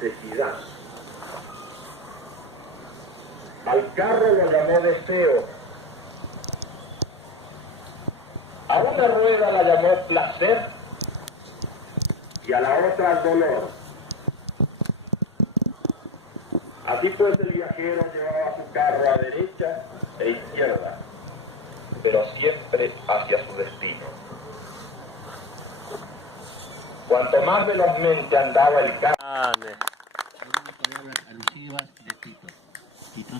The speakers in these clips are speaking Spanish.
necesidad. Al carro lo llamó deseo, a una rueda la llamó placer y a la otra dolor. Así pues el viajero llevaba su carro a derecha e izquierda, pero siempre hacia su destino. Cuanto más velozmente andaba el carro... Una palabra alusiva de Tito.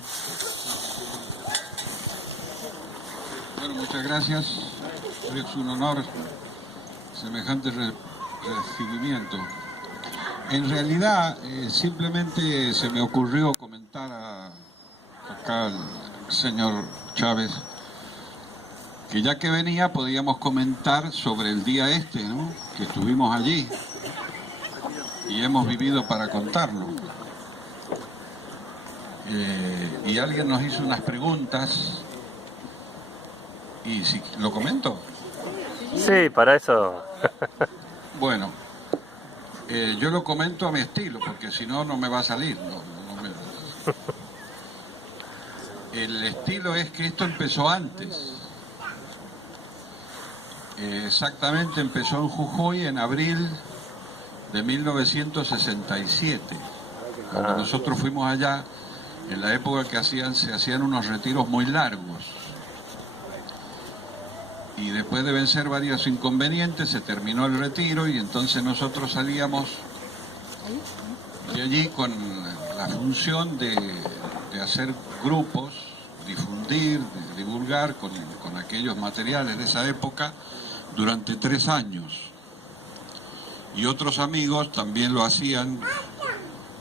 Bueno, muchas gracias. Es un honor semejante recibimiento. En realidad, simplemente se me ocurrió comentar acá al señor Chávez que ya que venía podíamos comentar sobre el día este, ¿no? Que estuvimos allí y hemos vivido para contarlo. Y alguien nos hizo unas preguntas y si lo comento. Sí, para eso. Bueno, yo lo comento a mi estilo porque si no, no me va a salir. El estilo es que esto empezó antes. Exactamente empezó en Jujuy en abril de 1967. Cuando nosotros fuimos allá, en la época que se hacían unos retiros muy largos. Y después de vencer varios inconvenientes, se terminó el retiro y entonces nosotros salíamos de allí con la función de hacer grupos, difundir, de divulgar con aquellos materiales de esa época durante 3 años. Y otros amigos también lo hacían,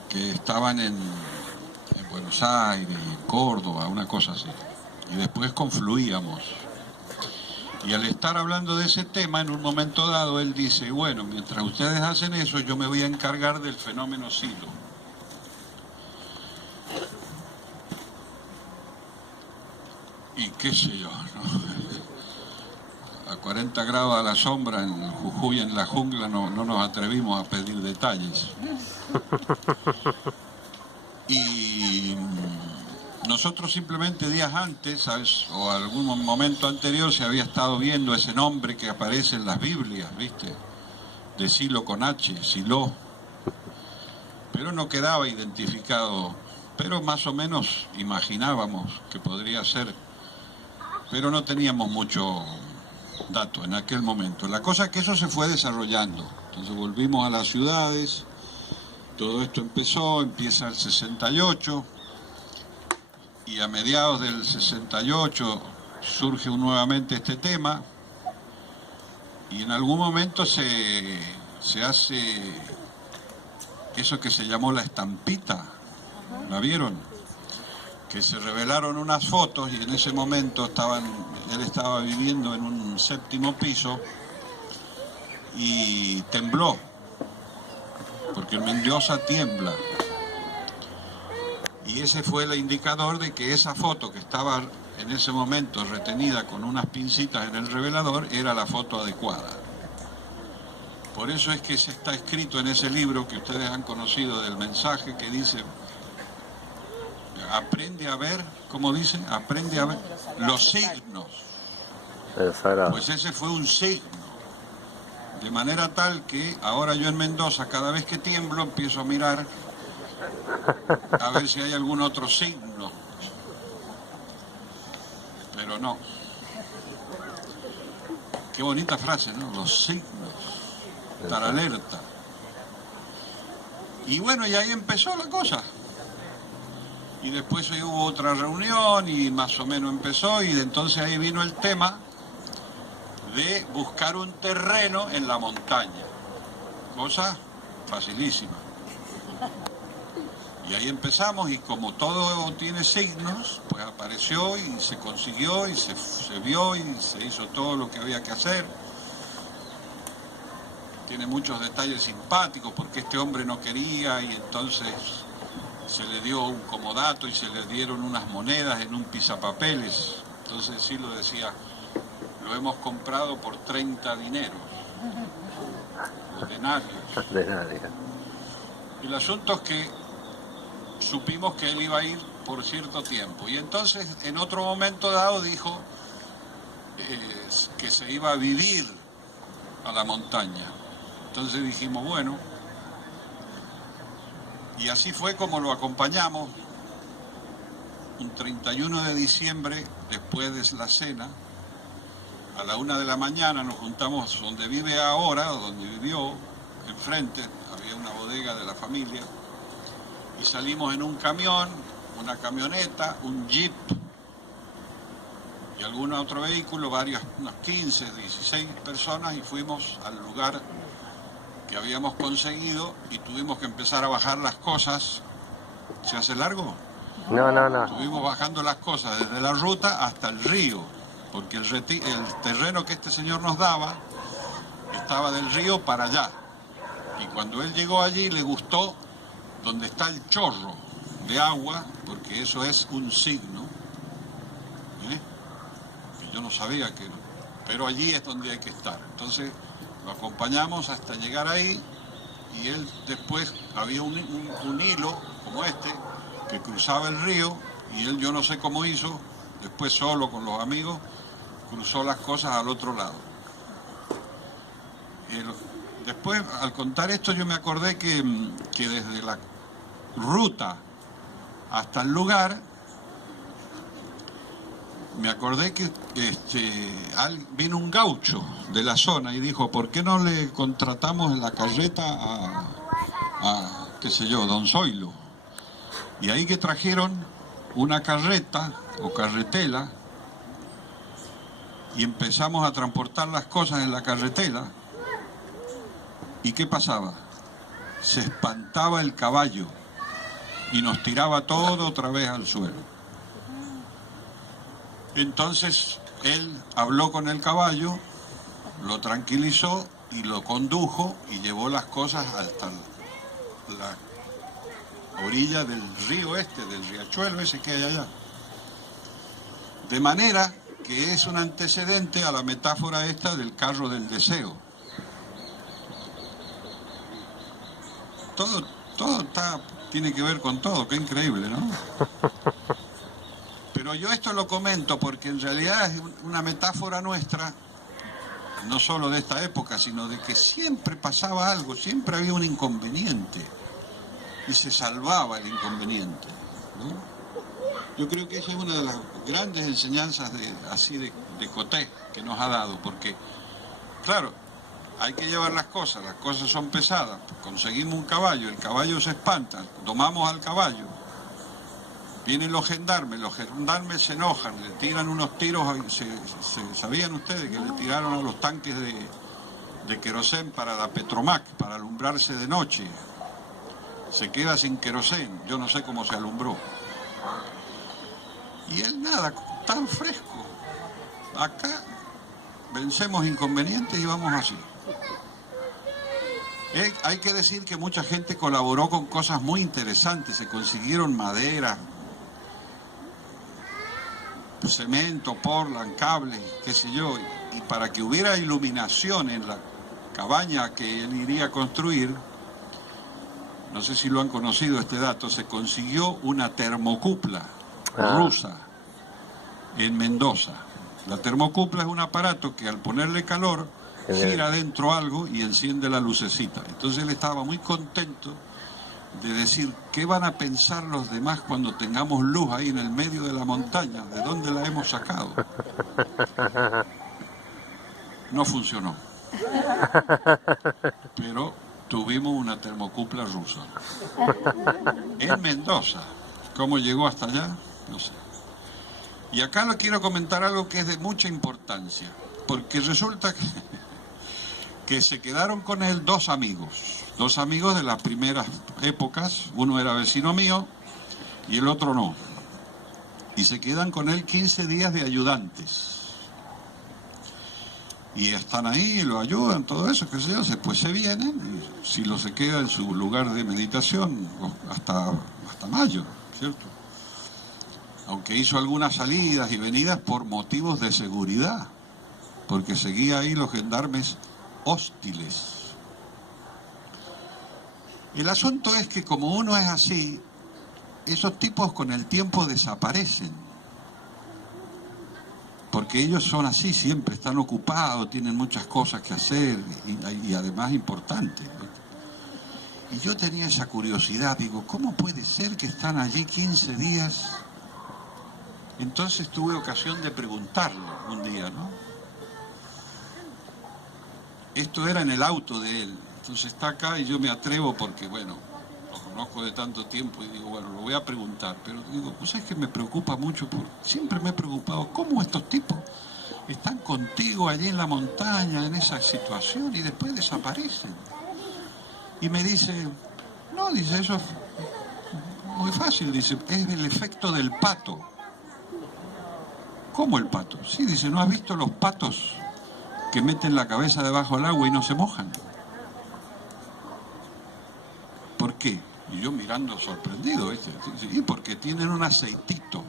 que estaban en Buenos Aires, en Córdoba, una cosa así. Y después confluíamos. Y al estar hablando de ese tema, en un momento dado, él dice, bueno, mientras ustedes hacen eso, yo me voy a encargar del fenómeno Silo. Y qué sé yo, ¿no? A 40 grados a la sombra, en Jujuy, en la jungla, no nos atrevimos a pedir detalles. Y nosotros simplemente días antes, ¿sabes? O algún momento anterior, se había estado viendo ese nombre que aparece en las Biblias, ¿viste? De Silo con H, Siló. Pero no quedaba identificado, pero más o menos imaginábamos que podría ser, pero no teníamos mucho dato en aquel momento. La cosa es que eso se fue desarrollando. Entonces volvimos a las ciudades, todo esto empieza el 68, y a mediados del 68 surge nuevamente este tema, y en algún momento se hace eso que se llamó la estampita, ¿la vieron? Que se revelaron unas fotos y en ese momento él estaba viviendo en un 7º piso y tembló, porque en Mendoza tiembla. Y ese fue el indicador de que esa foto que estaba en ese momento retenida con unas pincitas en el revelador era la foto adecuada. Por eso es que está escrito en ese libro que ustedes han conocido del mensaje que dice, aprende a ver, ¿cómo dice? Aprende a ver los signos. Pues ese fue un signo. De manera tal que ahora yo en Mendoza, cada vez que tiemblo, empiezo a mirar a ver si hay algún otro signo. Pero no. Qué bonita frase, ¿no? Los signos. Estar alerta. Y bueno, y ahí empezó la cosa. Y después hubo otra reunión y más o menos empezó, y de entonces ahí vino el tema de buscar un terreno en la montaña. Cosa facilísima. Y ahí empezamos, y como todo tiene signos, pues apareció y se consiguió y se vio y se hizo todo lo que había que hacer. Tiene muchos detalles simpáticos porque este hombre no quería y entonces se le dio un comodato y se le dieron unas monedas en un pisapapeles. Entonces sí lo decía, lo hemos comprado por 30 dineros, denarios. El asunto es que supimos que él iba a ir por cierto tiempo. Y entonces, en otro momento dado, dijo que se iba a vivir a la montaña. Entonces dijimos, bueno, y así fue como lo acompañamos. Un 31 de diciembre, después de la cena, a la 1 de la mañana nos juntamos donde vive ahora, o donde vivió, enfrente, había una bodega de la familia, y salimos en un camión, una camioneta, un jeep y algún otro vehículo, unas 15, 16 personas, y fuimos al lugar que habíamos conseguido y tuvimos que empezar a bajar las cosas. ¿Se hace largo? No. Estuvimos bajando las cosas desde la ruta hasta el río, porque el terreno que este señor nos daba estaba del río para allá. Y cuando él llegó allí le gustó donde está el chorro de agua, porque eso es un signo. Yo no sabía que, pero allí es donde hay que estar. Entonces lo acompañamos hasta llegar ahí, y él después había un hilo como este que cruzaba el río, y él, yo no sé cómo hizo, después solo con los amigos cruzó las cosas al otro lado. Después, al contar esto, yo me acordé que desde la ruta hasta el lugar, me acordé que vino un gaucho de la zona y dijo, ¿por qué no le contratamos en la carreta a qué sé yo, Don Zoilo? Y ahí que trajeron una carreta o carretela y empezamos a transportar las cosas en la carretela. ¿Y qué pasaba? Se espantaba el caballo y nos tiraba todo otra vez al suelo. Entonces él habló con el caballo, lo tranquilizó y lo condujo y llevó las cosas hasta la orilla del río del riachuelo ese que hay allá. De manera que es un antecedente a la metáfora esta del carro del deseo. Todo tiene que ver con todo, qué increíble, ¿no? Pero yo esto lo comento porque en realidad es una metáfora nuestra, no solo de esta época, sino de que siempre pasaba algo, siempre había un inconveniente y se salvaba el inconveniente, ¿no? Yo creo que esa es una de las grandes enseñanzas de Coté que nos ha dado, porque, claro, hay que llevar las cosas son pesadas, conseguimos un caballo, el caballo se espanta, domamos al caballo, vienen los gendarmes se enojan, le tiran unos tiros, ¿sabían ustedes que le tiraron a los tanques de querosén para la Petromac, para alumbrarse de noche? Se queda sin querosén, yo no sé cómo se alumbró. Y él nada, tan fresco. Acá vencemos inconvenientes y vamos así. Hay que decir que mucha gente colaboró con cosas muy interesantes, se consiguieron madera, cemento, portland, cables, qué sé yo, y para que hubiera iluminación en la cabaña que él iría a construir, no sé si lo han conocido este dato, se consiguió una termocupla rusa en Mendoza. La termocupla es un aparato que al ponerle calor gira dentro algo y enciende la lucecita. Entonces él estaba muy contento de decir, ¿qué van a pensar los demás cuando tengamos luz ahí en el medio de la montaña? ¿De dónde la hemos sacado? No funcionó. Pero tuvimos una termocupla rusa. En Mendoza. ¿Cómo llegó hasta allá? No sé. Y acá le quiero comentar algo que es de mucha importancia, porque resulta que se quedaron con él dos amigos de las primeras épocas. Uno era vecino mío y el otro no. Y se quedan con él 15 días de ayudantes. Y están ahí, lo ayudan, todo eso, qué sé yo. Después se vienen, y Silo se queda en su lugar de meditación hasta mayo, ¿cierto? Aunque hizo algunas salidas y venidas por motivos de seguridad, porque seguía ahí los gendarmes hostiles. El asunto es que como uno es así, esos tipos con el tiempo desaparecen. Porque ellos son así siempre, están ocupados, tienen muchas cosas que hacer y además importantes, ¿no? Y yo tenía esa curiosidad, digo, ¿cómo puede ser que están allí 15 días? Entonces tuve ocasión de preguntarle un día, ¿no? Esto era en el auto de él, entonces está acá y yo me atrevo porque, bueno, lo conozco de tanto tiempo y digo, bueno, lo voy a preguntar, pero digo, pues es que me preocupa mucho, siempre me he preocupado, ¿cómo estos tipos están contigo allí en la montaña, en esa situación, y después desaparecen? Y me dice, no, dice, eso es muy fácil, dice, es el efecto del pato. ¿Cómo el pato? Sí, dice, ¿no has visto los patos que meten la cabeza debajo del agua y no se mojan? ¿Por qué? Y yo mirando sorprendido, ¿viste? Sí, porque tienen un aceitito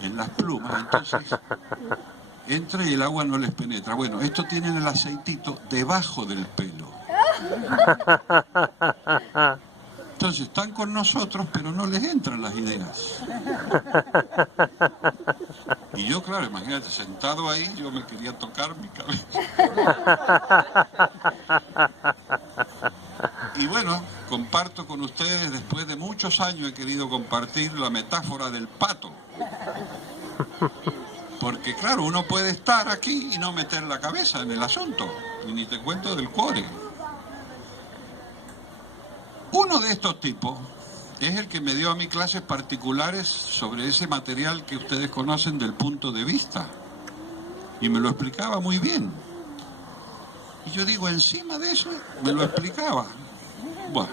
en las plumas, entonces entra y el agua no les penetra. Bueno, estos tienen el aceitito debajo del pelo. Entonces están con nosotros, pero no les entran las ideas. Y yo, claro, imagínate, sentado ahí, yo me quería tocar mi cabeza. Y bueno, comparto con ustedes, después de muchos años he querido compartir la metáfora del pato. Porque claro, uno puede estar aquí y no meter la cabeza en el asunto, y ni te cuento del cuore. Uno de estos tipos es el que me dio a mí clases particulares sobre ese material que ustedes conocen del punto de vista. Y me lo explicaba muy bien. Y yo digo, encima de eso, me lo explicaba. Bueno.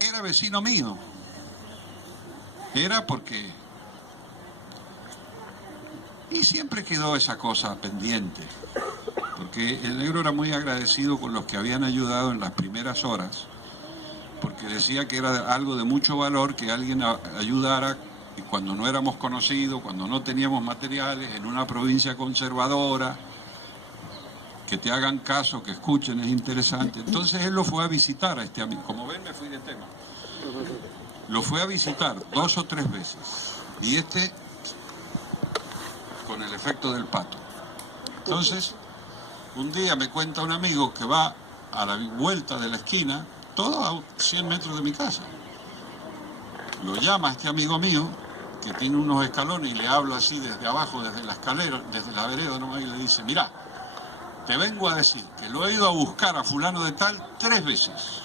Era vecino mío. Era porque... Y siempre quedó esa cosa pendiente. Porque el negro era muy agradecido con los que habían ayudado en las primeras horas, porque decía que era algo de mucho valor que alguien ayudara cuando no éramos conocidos, cuando no teníamos materiales, en una provincia conservadora, que te hagan caso, que escuchen, es interesante. Entonces él lo fue a visitar a este amigo. Como ven, me fui de tema. Lo fue a visitar 2 o 3 veces. Y con el efecto del pato. Entonces... un día me cuenta un amigo que va a la vuelta de la esquina, todo a 100 metros de mi casa. Lo llama a este amigo mío, que tiene unos escalones, y le habla así desde abajo, desde la escalera, desde la vereda nomás, y le dice, mirá, te vengo a decir que lo he ido a buscar a fulano de tal 3 veces,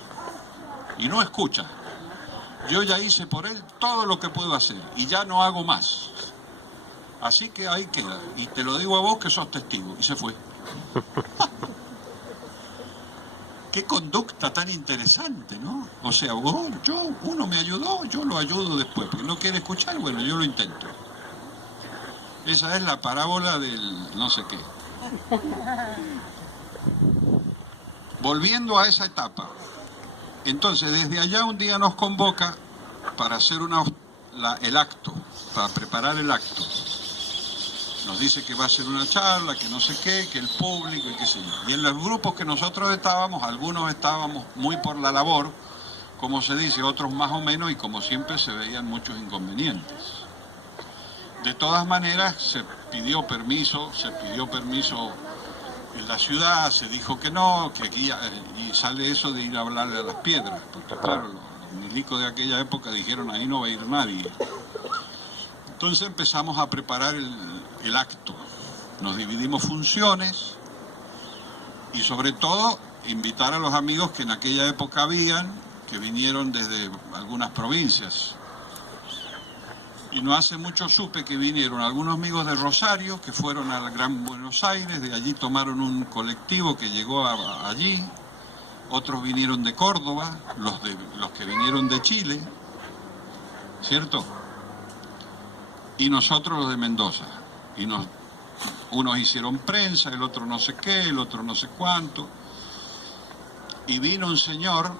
y no escucha. Yo ya hice por él todo lo que puedo hacer, y ya no hago más. Así que ahí queda, y te lo digo a vos que sos testigo, y se fue. Qué conducta tan interesante, ¿no? O sea, uno me ayudó, yo lo ayudo después, porque no quiere escuchar, bueno, yo lo intento. Esa es la parábola del no sé qué. Volviendo a esa etapa, entonces desde allá un día nos convoca para hacer el acto, para preparar el acto. Nos dice que va a ser una charla, que no sé qué, que el público y qué sé yo. Y en los grupos que nosotros estábamos, algunos estábamos muy por la labor, como se dice, otros más o menos, y como siempre se veían muchos inconvenientes. De todas maneras, se pidió permiso en la ciudad, se dijo que no, que aquí, y sale eso de ir a hablarle a las piedras, porque claro, los milicos de aquella época dijeron, ahí no va a ir nadie. Entonces empezamos a preparar el acto. Nos dividimos funciones y sobre todo invitar a los amigos que en aquella época habían, que vinieron desde algunas provincias. Y no hace mucho supe que vinieron algunos amigos de Rosario que fueron al Gran Buenos Aires, de allí tomaron un colectivo que llegó allí, otros vinieron de Córdoba, los que vinieron de Chile, ¿cierto? Y nosotros los de Mendoza. Y unos hicieron prensa, el otro no sé qué, el otro no sé cuánto. Y vino un señor,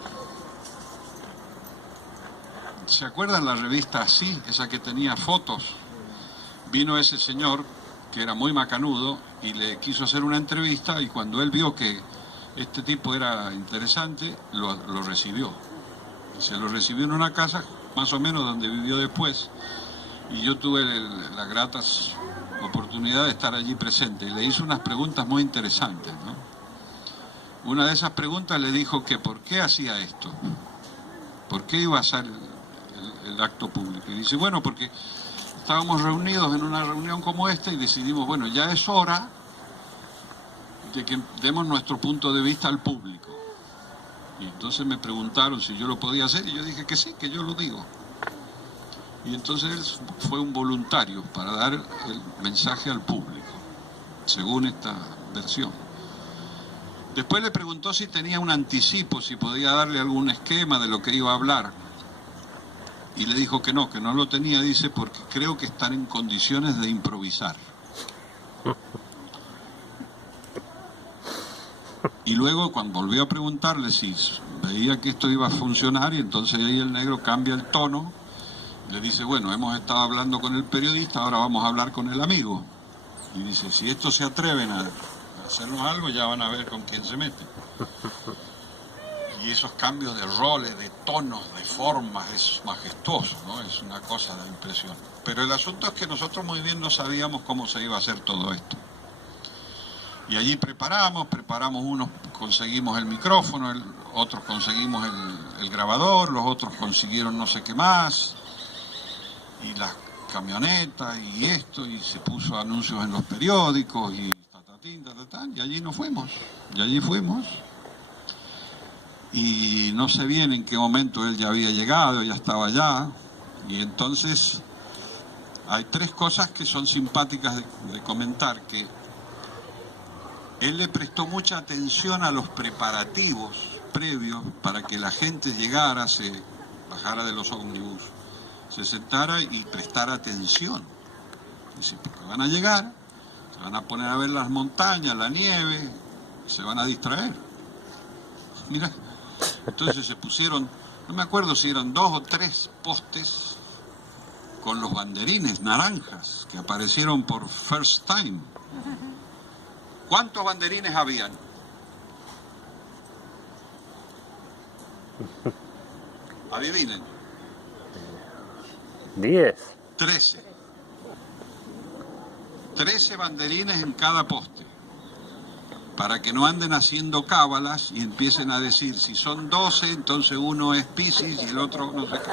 ¿se acuerdan la revista Así? Esa que tenía fotos. Vino ese señor, que era muy macanudo, y le quiso hacer una entrevista, y cuando él vio que Este tipo era interesante, lo recibió. Se lo recibió en una casa, más o menos donde vivió después, y yo tuve la grata oportunidad de estar allí presente. Y le hizo unas preguntas muy interesantes, ¿no? Una de esas preguntas le dijo que por qué hacía esto, por qué iba a hacer el acto público. Y dice, bueno, porque estábamos reunidos en una reunión como esta y decidimos, bueno, ya es hora de que demos nuestro punto de vista al público. Y entonces me preguntaron si yo lo podía hacer y yo dije que sí, que yo lo digo. Y entonces él fue un voluntario para dar el mensaje al público, según esta versión. Después le preguntó si tenía un anticipo, si podía darle algún esquema de lo que iba a hablar. Y le dijo que no lo tenía, dice, porque creo que están en condiciones de improvisar. Y luego cuando volvió a preguntarle si veía que esto iba a funcionar, y entonces ahí el negro cambia el tono, le dice, bueno, hemos estado hablando con el periodista, ahora vamos a hablar con el amigo. Y dice, si estos se atreven a hacernos algo, ya van a ver con quién se meten. Y esos cambios de roles, de tonos, de formas, es majestuoso, ¿no? Es una cosa de impresión. Pero el asunto es que nosotros muy bien no sabíamos cómo se iba a hacer todo esto. Y allí preparamos unos conseguimos el micrófono, otros conseguimos el grabador, los otros consiguieron no sé qué más, y las camionetas y esto, y se puso anuncios en los periódicos, y y allí nos fuimos, y no sé bien en qué momento él ya había llegado, ya estaba allá, y entonces hay tres cosas que son simpáticas de comentar, que él le prestó mucha atención a los preparativos previos para que la gente llegara, se bajara de los ómnibus, se sentara y prestara atención. Dice, porque van a llegar, se van a poner a ver las montañas, la nieve, se van a distraer. Mira, entonces se pusieron, no me acuerdo si eran 2 o 3 postes con los banderines naranjas que aparecieron por first time. ¿Cuántos banderines habían? Adivinen. 10. 13. 13 banderines en cada poste. Para que no anden haciendo cábalas y empiecen a decir, si son 12, entonces uno es Piscis y el otro no sé qué.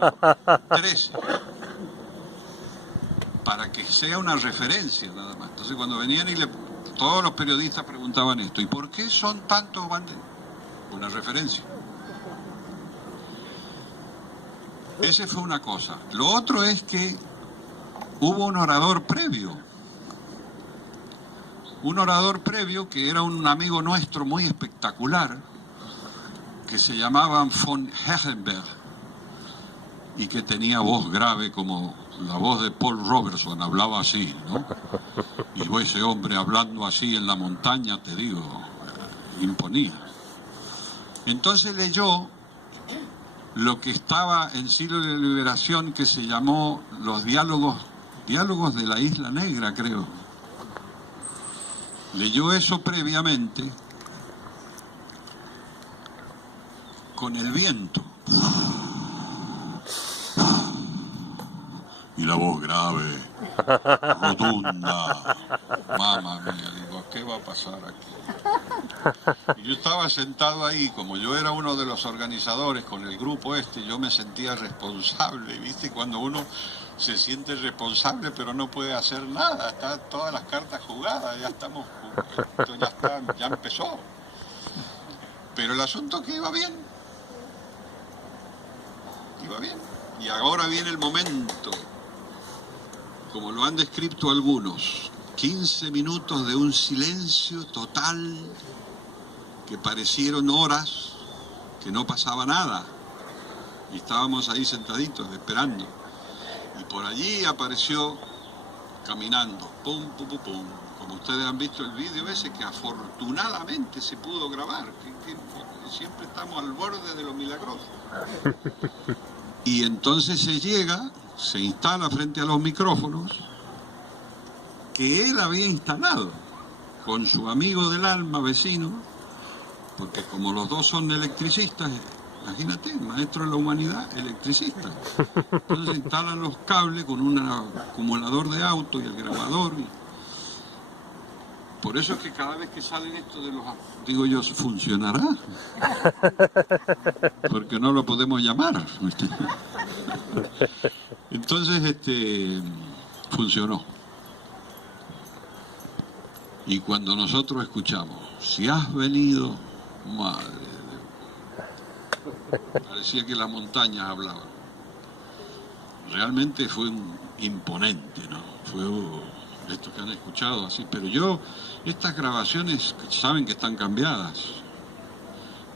No, 13. Para que sea una referencia nada más. Entonces cuando venían y todos los periodistas preguntaban esto, ¿y por qué son tantos banderines? Una referencia. Esa fue una cosa. Lo otro es que hubo un orador previo. Un orador previo que era un amigo nuestro muy espectacular, que se llamaba von Herrenberg, y que tenía voz grave como la voz de Paul Robertson, hablaba así, ¿no? Y ese hombre hablando así en la montaña, te digo, imponía. Entonces leyó lo que estaba en Siglo de Liberación, que se llamó los diálogos de la Isla Negra, creo. Leyó eso previamente con el viento. Y la voz grave, rotunda. Mamma mía, digo, ¿qué va a pasar aquí? Y yo estaba sentado ahí, como yo era uno de los organizadores con el grupo yo me sentía responsable, ¿viste? Cuando uno se siente responsable pero no puede hacer nada, están todas las cartas jugadas, ya estamos, esto ya empezó. Pero el asunto que iba bien. Y ahora viene el momento, como lo han descrito algunos, 15 minutos de un silencio total que parecieron horas, que no pasaba nada. Y estábamos ahí sentaditos, esperando. Y por allí apareció caminando, pum, pum, pum, pum. Como ustedes han visto el vídeo ese, que afortunadamente se pudo grabar, que siempre estamos al borde de lo milagroso. Y entonces se instala frente a los micrófonos que él había instalado con su amigo del alma, vecino, porque como los dos son electricistas, imagínate, maestro de la humanidad, electricista. Entonces instalan los cables con un acumulador de auto y el grabador. Por eso es que cada vez que salen esto de los... Digo yo, ¿funcionará? Porque no lo podemos llamar. Entonces, funcionó. Y cuando nosotros escuchamos, si has venido, madre de Dios, parecía que las montañas hablaban. Realmente fue imponente, ¿no? Fue esto que han escuchado así, pero yo, estas grabaciones saben que están cambiadas,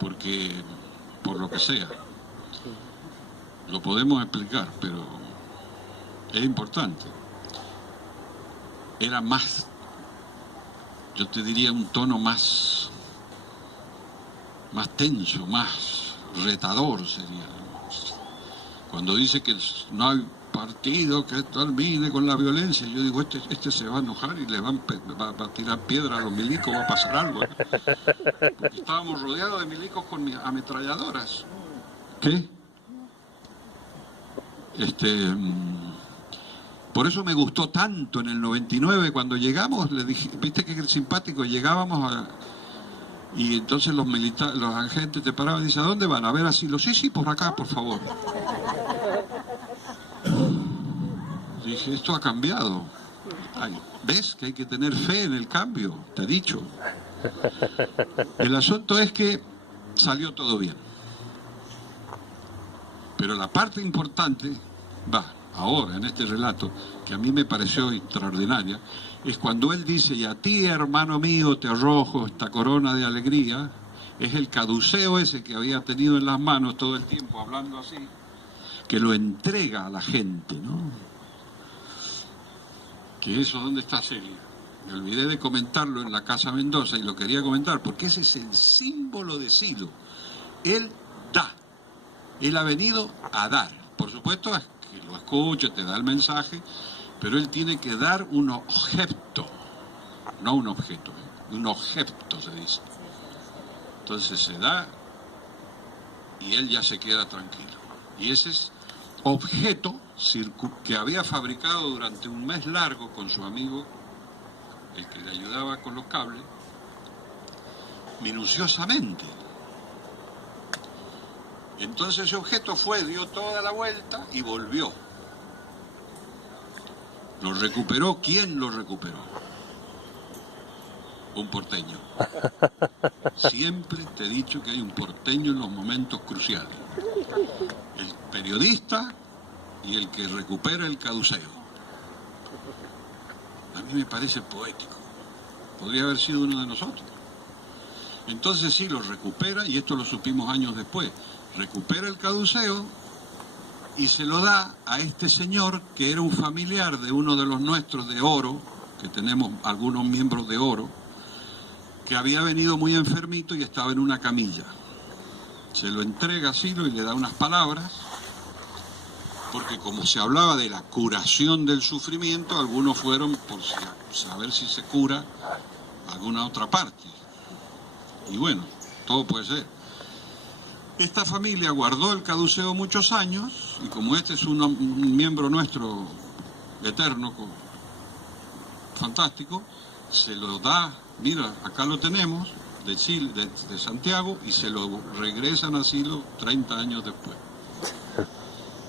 porque, por lo que sea, lo podemos explicar, pero es importante. Era más, yo te diría un tono más tenso, más retador sería. Cuando dice que no hay partido que termine con la violencia, yo digo, este se va a enojar y le va a tirar piedra a los milicos, va a pasar algo. Porque estábamos rodeados de milicos con ametralladoras. ¿Qué? Por eso me gustó tanto en el 99 cuando llegamos, le dije, viste que simpático, llegábamos y entonces los agentes te paraban y dicen, ¿a dónde van? A ver asilo. Sí, por acá, por favor. Dije, esto ha cambiado. Ay, ¿ves que hay que tener fe en el cambio? Te he dicho. El asunto es que salió todo bien. Pero la parte importante, ahora en este relato, que a mí me pareció extraordinaria, es cuando él dice, y a ti, hermano mío, te arrojo esta corona de alegría, es el caduceo ese que había tenido en las manos todo el tiempo, hablando así, que lo entrega a la gente, ¿no? Que eso, ¿dónde está Celia? Me olvidé de comentarlo en la Casa Mendoza y lo quería comentar, porque ese es el símbolo de Silo. Él da. Él ha venido a dar. Por supuesto, que lo escuche, te da el mensaje, pero él tiene que dar un objeto, no un objeto, un objeto se dice. Entonces se da y él ya se queda tranquilo. Y ese es objeto que había fabricado durante un mes largo con su amigo, el que le ayudaba con los cables, minuciosamente. Entonces ese objeto dio toda la vuelta y volvió. Lo recuperó. ¿Quién lo recuperó? Un porteño. Siempre te he dicho que hay un porteño en los momentos cruciales. El periodista y el que recupera el caduceo. A mí me parece poético. Podría haber sido uno de nosotros. Entonces sí, lo recupera, y esto lo supimos años después. Recupera el caduceo y se lo da a este señor que era un familiar de uno de los nuestros de Oro, que tenemos algunos miembros de Oro, que había venido muy enfermito y estaba en una camilla. Se lo entrega a Silo y le da unas palabras, porque como se hablaba de la curación del sufrimiento, algunos fueron por saber si se cura alguna otra parte. Y bueno, todo puede ser. Esta familia guardó el caduceo muchos años, y como este es un miembro nuestro eterno, fantástico, se lo da, mira, acá lo tenemos, de Chile, de Santiago, y se lo regresan a Silo 30 años después.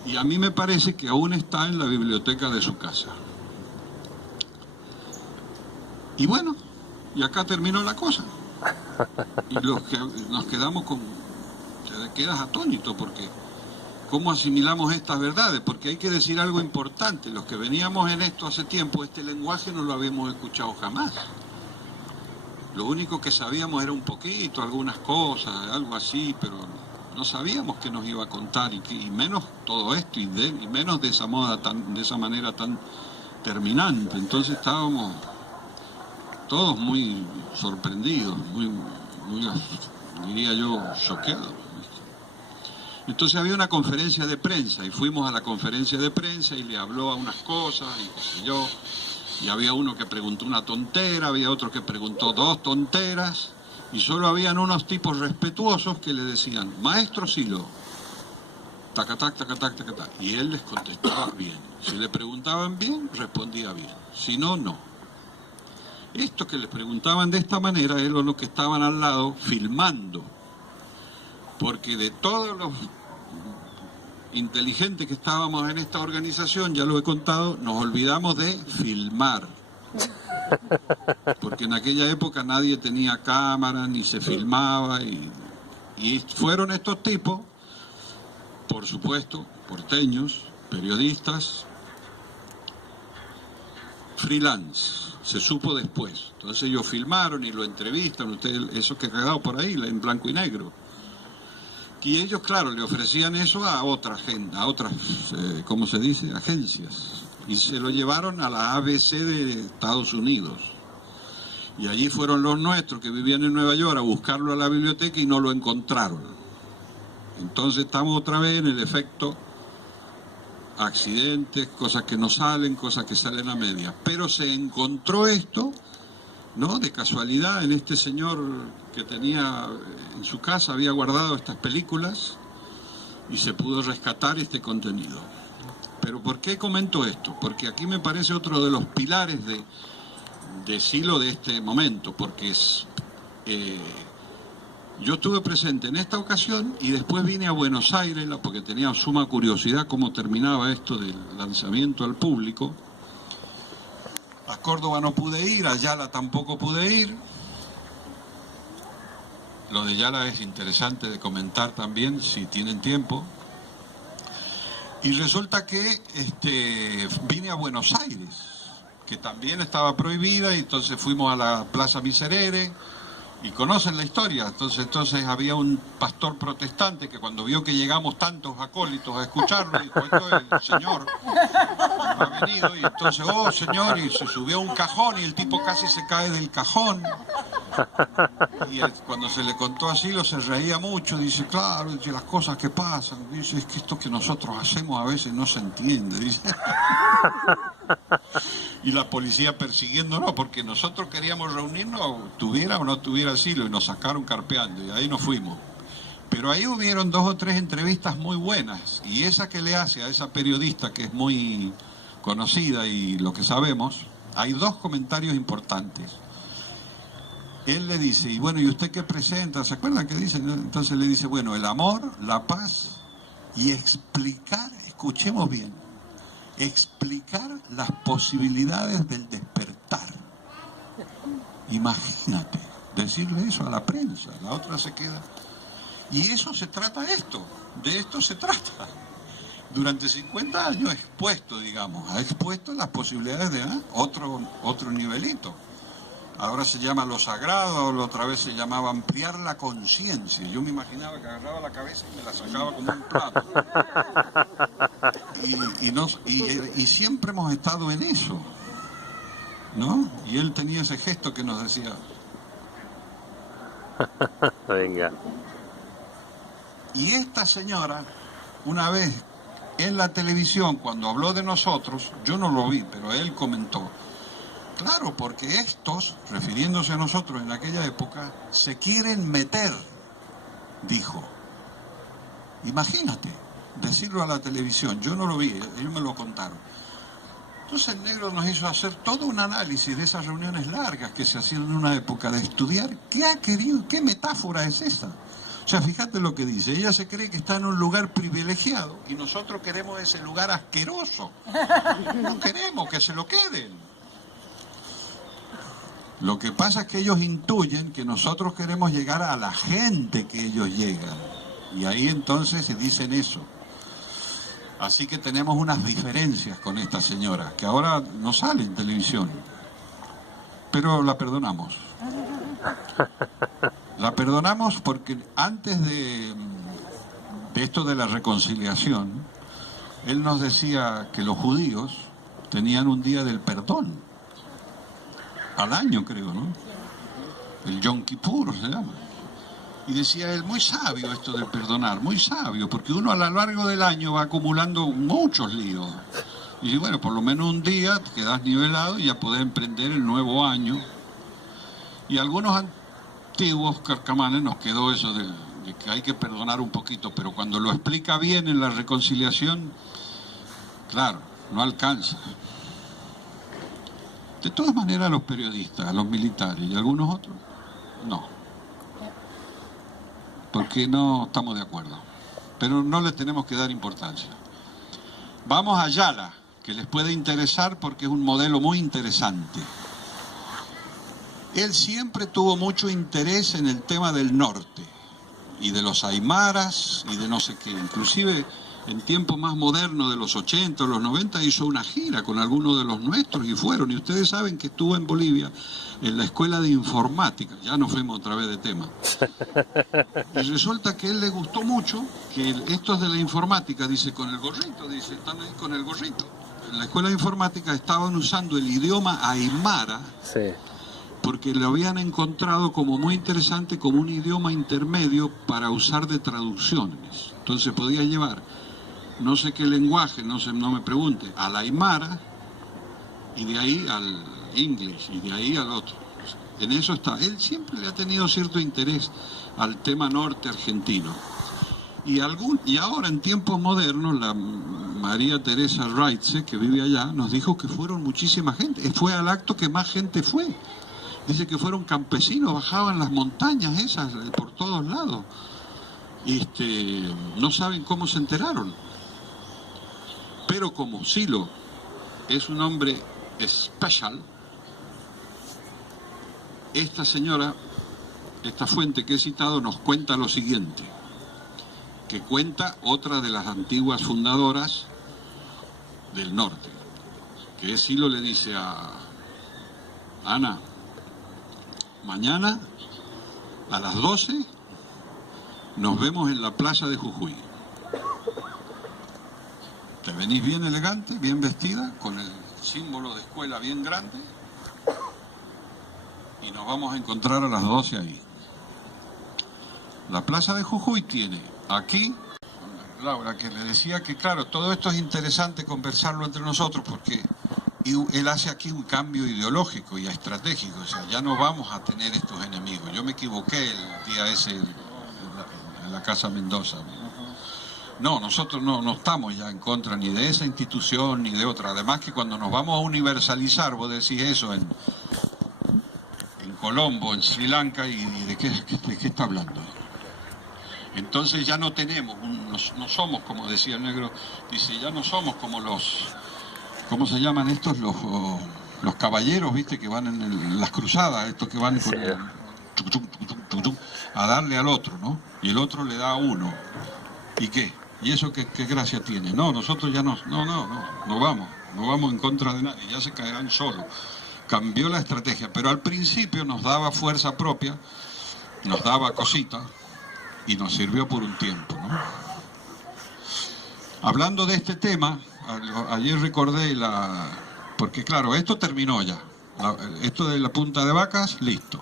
Y a mí me parece que aún está en la biblioteca de su casa. Y bueno, y acá terminó la cosa. Y los que nos quedamos te quedas atónito, porque ¿cómo asimilamos estas verdades? Porque hay que decir algo importante. Los que veníamos en esto hace tiempo, este lenguaje no lo habíamos escuchado jamás. Lo único que sabíamos era un poquito, algunas cosas, algo así, pero no sabíamos qué nos iba a contar, y menos todo esto, y menos de esa de esa manera tan terminante. Entonces estábamos todos muy sorprendidos, muy diría yo, choqueados. Entonces había una conferencia de prensa, y fuimos a la conferencia de prensa y le habló a unas cosas, y qué sé yo, y había uno que preguntó una tontera, había otro que preguntó dos tonteras, Y solo habían unos tipos respetuosos que le decían, maestro Silo, tacatac, tacatac, tacatac. Y él les contestaba bien. Si le preguntaban bien, respondía bien. Si no, no. Esto que les preguntaban de esta manera eran los que estaban al lado filmando. Porque de todos los inteligentes que estábamos en esta organización, ya lo he contado, nos olvidamos de filmar. Porque en aquella época nadie tenía cámara, ni se filmaba. Y fueron estos tipos, por supuesto, porteños, periodistas, freelance, se supo después. Entonces ellos filmaron y lo entrevistan, ustedes, eso que ha quedado por ahí, en blanco y negro. Y ellos, claro, le ofrecían eso a otras, ¿cómo se dice?, agencias. Y se lo llevaron a la ABC de Estados Unidos. Y allí fueron los nuestros que vivían en Nueva York a buscarlo a la biblioteca y no lo encontraron. Entonces estamos otra vez en el efecto accidentes, cosas que no salen, cosas que salen a medias. Pero se encontró esto, ¿no?, de casualidad, en este señor que tenía en su casa, había guardado estas películas y se pudo rescatar este contenido. Pero ¿por qué comento esto? Porque aquí me parece otro de los pilares de Silo de este momento, porque yo estuve presente en esta ocasión y después vine a Buenos Aires, porque tenía suma curiosidad cómo terminaba esto del lanzamiento al público. A Córdoba no pude ir, a Yala tampoco pude ir. Lo de Yala es interesante de comentar también, si tienen tiempo. Y resulta que vine a Buenos Aires, que también estaba prohibida, y entonces fuimos a la Plaza Miserere, y conocen la historia. Entonces había un pastor protestante que cuando vio que llegamos tantos acólitos a escucharlo, dijo, esto es el Señor, ha venido, y entonces, oh Señor, y se subió a un cajón, y el tipo casi se cae del cajón. Y cuando se le contó así, se reía mucho, dice, claro, dice, las cosas que pasan, dice, es que esto que nosotros hacemos a veces no se entiende, dice. Y la policía persiguiéndonos, porque nosotros queríamos reunirnos, tuviera o no tuviera asilo, y nos sacaron carpeando, y ahí nos fuimos. Pero ahí hubieron 2 o 3 entrevistas muy buenas, y esa que le hace a esa periodista que es muy conocida y lo que sabemos, hay 2 comentarios importantes. Él le dice, y bueno, ¿y usted qué presenta? ¿Se acuerdan qué dice? Entonces le dice, bueno, el amor, la paz y explicar, escuchemos bien, explicar las posibilidades del despertar. Imagínate, decirle eso a la prensa, la otra se queda. Y eso se trata de esto se trata. Durante 50 años expuesto, digamos, ha expuesto las posibilidades de otro nivelito. Ahora se llama lo sagrado, la otra vez se llamaba ampliar la conciencia. Yo me imaginaba que agarraba la cabeza y me la sacaba como un plato. Y siempre hemos estado en eso, ¿no? Y él tenía ese gesto que nos decía... Venga. Y esta señora, una vez en la televisión, cuando habló de nosotros, yo no lo vi, pero él comentó... Claro, porque estos, refiriéndose a nosotros en aquella época, se quieren meter, dijo. Imagínate, decirlo a la televisión, yo no lo vi, ellos me lo contaron. Entonces el negro nos hizo hacer todo un análisis de esas reuniones largas que se hacían en una época, de estudiar qué ha querido, qué metáfora es esa. O sea, fíjate lo que dice, ella se cree que está en un lugar privilegiado y nosotros queremos ese lugar asqueroso. No queremos que se lo queden. Lo que pasa es que ellos intuyen que nosotros queremos llegar a la gente que ellos llegan. Y ahí entonces se dicen eso. Así que tenemos unas diferencias con esta señora, que ahora no sale en televisión. Pero la perdonamos. La perdonamos porque antes de esto de la reconciliación, él nos decía que los judíos tenían un día del perdón. Al año, creo, ¿no? El Yom Kippur se llama. Y decía él, muy sabio esto de perdonar, muy sabio, porque uno a lo largo del año va acumulando muchos líos. Y bueno, por lo menos un día te quedas nivelado y ya podés emprender el nuevo año. Y algunos han Sí, Oscar Camanes nos quedó eso de que hay que perdonar un poquito, pero cuando lo explica bien en la reconciliación, claro, no alcanza. De todas maneras, los periodistas, los militares y algunos otros, no. Porque no estamos de acuerdo. Pero no les tenemos que dar importancia. Vamos a Ayala, que les puede interesar porque es un modelo muy interesante. Él siempre tuvo mucho interés en el tema del norte y de los aymaras y de no sé qué. Inclusive en tiempos más modernos de los 80, los 90 hizo una gira con algunos de los nuestros y fueron. Y ustedes saben que estuvo en Bolivia en la escuela de informática. Ya nos fuimos otra vez de tema. Y resulta que a él le gustó mucho que estos de la informática, dice, con el gorrito, dice, están ahí con el gorrito. En la escuela de informática estaban usando el idioma aymara. Sí. Porque lo habían encontrado como muy interesante, como un idioma intermedio para usar de traducciones. Entonces podía llevar no sé qué lenguaje, no me pregunte, al aymara y de ahí al inglés y de ahí al otro. En eso está. Él siempre le ha tenido cierto interés al tema norte argentino. Y ahora en tiempos modernos, la María Teresa Reitze, que vive allá, nos dijo que fueron muchísima gente. Fue al acto que más gente fue. Dice que fueron campesinos, bajaban las montañas esas por todos lados. No saben cómo se enteraron. Pero como Silo es un hombre especial, esta señora, esta fuente que he citado, nos cuenta lo siguiente, que cuenta otra de las antiguas fundadoras del norte, que Silo le dice a Ana, mañana a las 12 nos vemos en la plaza de Jujuy. Te venís bien elegante, bien vestida, con el símbolo de escuela bien grande y nos vamos a encontrar a las 12 ahí. La plaza de Jujuy tiene aquí, Laura, que le decía que claro, todo esto es interesante conversarlo entre nosotros porque él hace aquí un cambio ideológico y estratégico, o sea, ya no vamos a tener estos enemigos. Yo me equivoqué el día ese en la Casa Mendoza. No, nosotros no estamos ya en contra ni de esa institución ni de otra. Además que cuando nos vamos a universalizar, vos decís eso en Colombo, en Sri Lanka, y ¿de qué está hablando? Entonces ya no tenemos, no somos, como decía el negro, dice, ya no somos como los... ¿Cómo se llaman estos? Los caballeros, ¿viste? Que van en las cruzadas, estos que van con a darle al otro, ¿no? Y el otro le da a uno. ¿Y qué? ¿Y eso qué gracia tiene? No, nosotros ya no vamos en contra de nadie, ya se caerán solos. Cambió la estrategia, pero al principio nos daba fuerza propia, nos daba cosita y nos sirvió por un tiempo, ¿no? Hablando de este tema, ayer recordé porque claro, esto terminó ya. Esto de la Punta de Vacas, listo.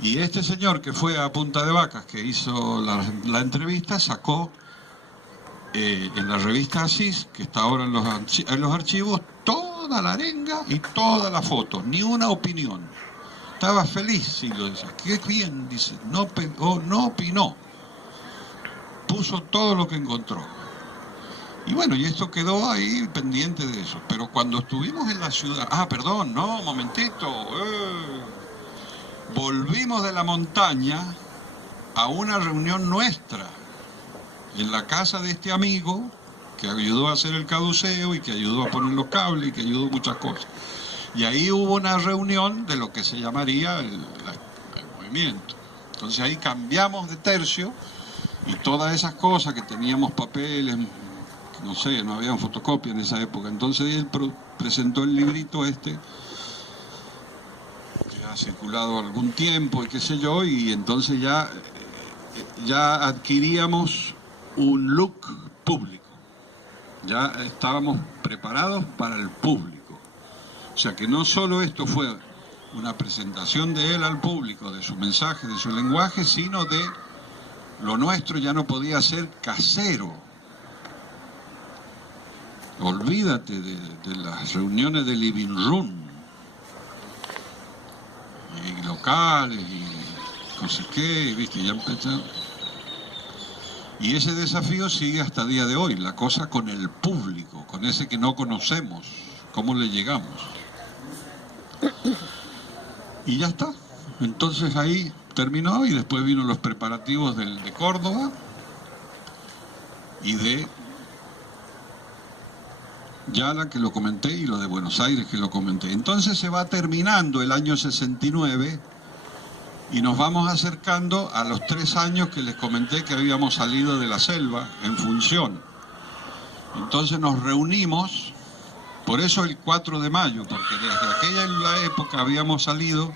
Y este señor que fue a Punta de Vacas, que hizo la entrevista, sacó en la revista Asís, que está ahora en los archivos, toda la arenga y toda la foto, ni una opinión. Estaba feliz, sí, lo decía. Qué bien, dice, no opinó. Puso todo lo que encontró. Y bueno, y esto quedó ahí pendiente de eso. Pero cuando estuvimos en la ciudad... momentito. Volvimos de la montaña a una reunión nuestra en la casa de este amigo que ayudó a hacer el caduceo y que ayudó a poner los cables y que ayudó muchas cosas. Y ahí hubo una reunión de lo que se llamaría el movimiento. Entonces ahí cambiamos de tercio y todas esas cosas que teníamos papeles... No sé, no había fotocopia en esa época. Entonces él presentó el librito que ha circulado algún tiempo y qué sé yo, y entonces ya adquiríamos un look público. Ya estábamos preparados para el público. O sea que no solo esto fue una presentación de él al público, de su mensaje, de su lenguaje, sino de lo nuestro ya no podía ser casero. Olvídate de las reuniones de living room y locales y no sé qué, viste, ya empezó. Y ese desafío sigue hasta día de hoy, la cosa con el público, con ese que no conocemos, cómo le llegamos. Y ya está. Entonces ahí terminó y después vino los preparativos de Córdoba y de Yala, que lo comenté, y lo de Buenos Aires, que lo comenté. Entonces se va terminando el año 69 y nos vamos acercando a los 3 años que les comenté que habíamos salido de la selva en función. Entonces nos reunimos, por eso el 4 de mayo, porque desde aquella época habíamos salido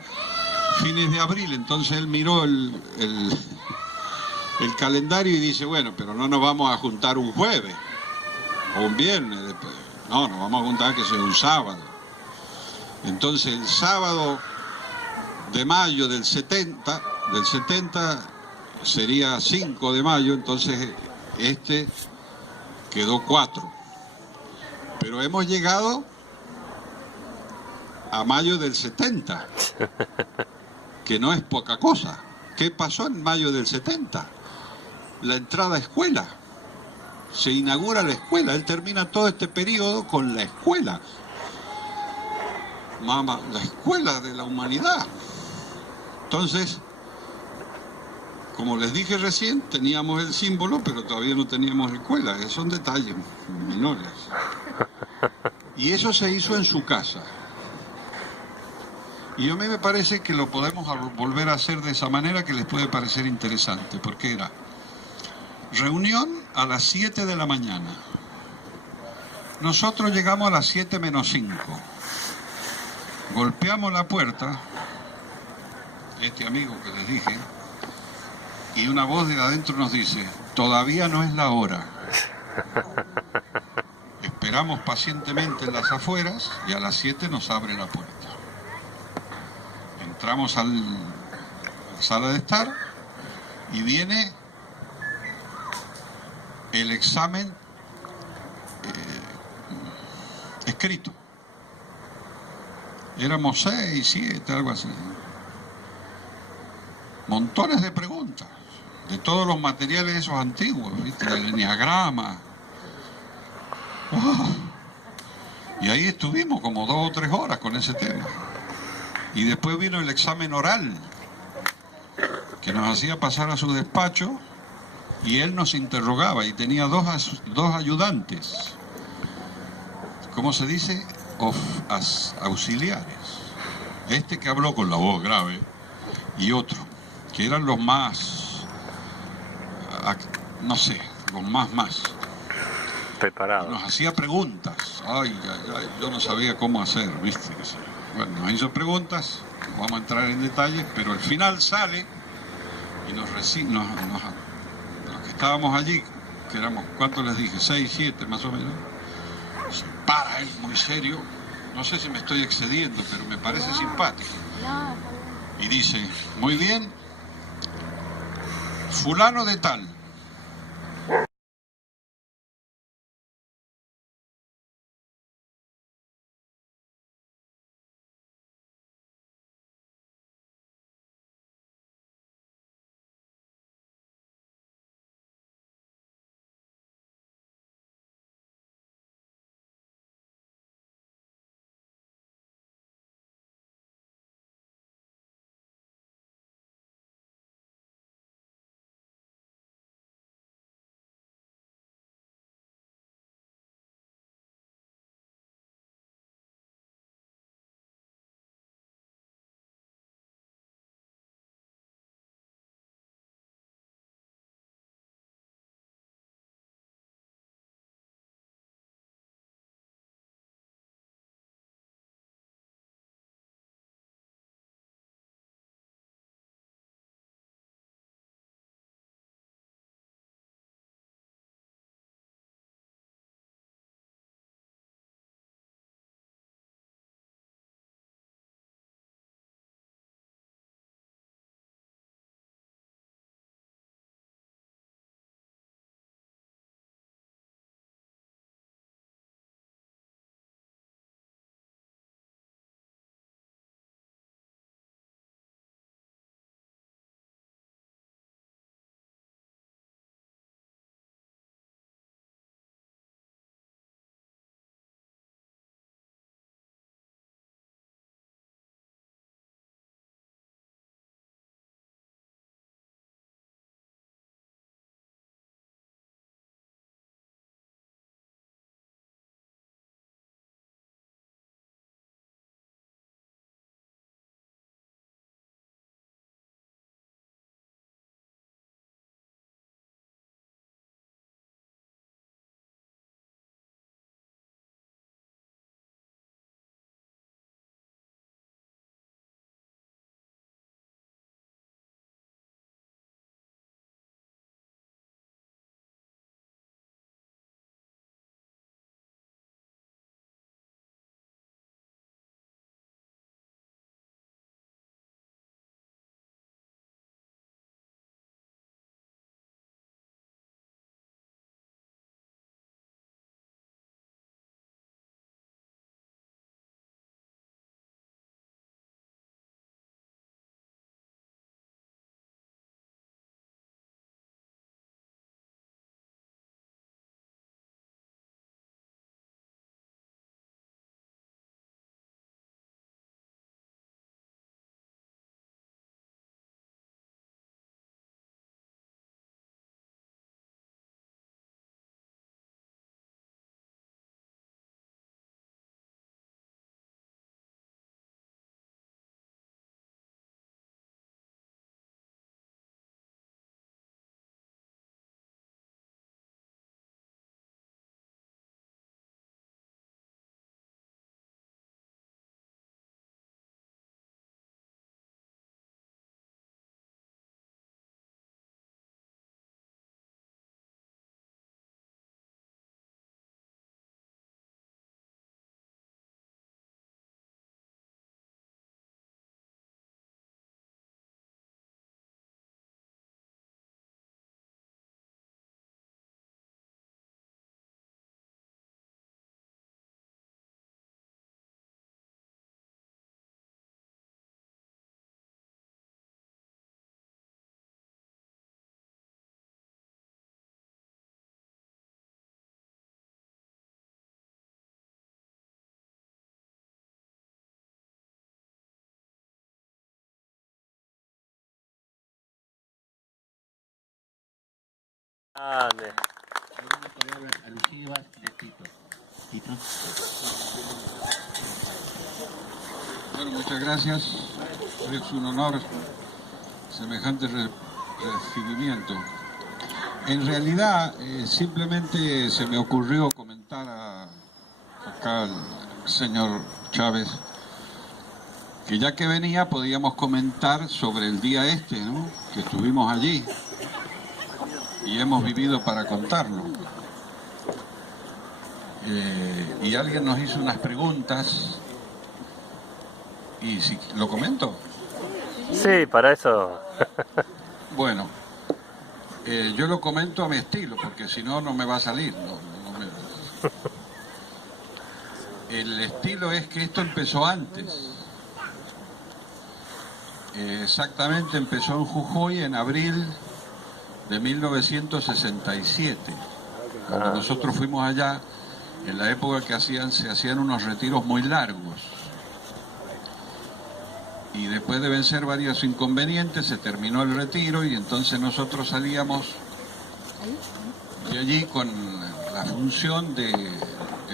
fines de abril. Entonces él miró el calendario y dice, bueno, pero no nos vamos a juntar un jueves o un viernes después. No, nos vamos a juntar que sea un sábado. Entonces el sábado de mayo del 70 sería 5 de mayo, entonces este quedó 4. Pero hemos llegado a mayo del 70, que no es poca cosa. ¿Qué pasó en mayo del 70? La entrada a escuela. Se inaugura la escuela. Él termina todo este periodo con la escuela. Mamá, la escuela de la humanidad. Entonces, como les dije recién, teníamos el símbolo, pero todavía no teníamos escuela. Esos son detalles menores. Y eso se hizo en su casa. Y a mí me parece que lo podemos volver a hacer de esa manera, que les puede parecer interesante, porque era reunión a las 7 de la mañana. Nosotros llegamos a las 7 menos 5. Golpeamos la puerta, este amigo que les dije, y una voz de adentro nos dice, todavía no es la hora. Esperamos pacientemente en las afueras y a las 7 nos abre la puerta. Entramos a la sala de estar y viene el examen escrito. Éramos 6, 7, algo así. Montones de preguntas, de todos los materiales esos antiguos, ¿viste? El enneagrama. Oh. Y ahí estuvimos como 2 o 3 horas con ese tema. Y después vino el examen oral, que nos hacía pasar a su despacho y él nos interrogaba y tenía dos ayudantes, ¿cómo se dice? Auxiliares. Este que habló con la voz grave y otro, que eran los más, no sé, los más Preparado. nos hacía preguntas. Ay, yo no sabía cómo hacer, ¿viste? Bueno, nos hizo preguntas, no vamos a entrar en detalles, pero al final sale y los que estábamos allí, que éramos, ¿cuántos les dije? 6, 7 más o menos. Se para él muy serio, no sé si me estoy excediendo, pero me parece simpático. Y dice, muy bien, fulano de tal, Grande. Algunas palabras alusivas de Tito. Tito. Bueno, muchas gracias. Es un honor semejante recibimiento. En realidad, simplemente se me ocurrió comentar acá al señor Chávez que ya que venía podíamos comentar sobre el día este, ¿no? Que estuvimos allí y hemos vivido para contarlo. Y alguien nos hizo unas preguntas y si lo comento. Sí, para eso. Bueno, yo lo comento a mi estilo, porque si no, no me va a salir. El estilo es que esto empezó antes. Exactamente empezó en Jujuy en abril de 1967. Cuando nosotros fuimos allá, en la época que se hacían unos retiros muy largos. Y después de vencer varios inconvenientes, se terminó el retiro y entonces nosotros salíamos de allí con la función de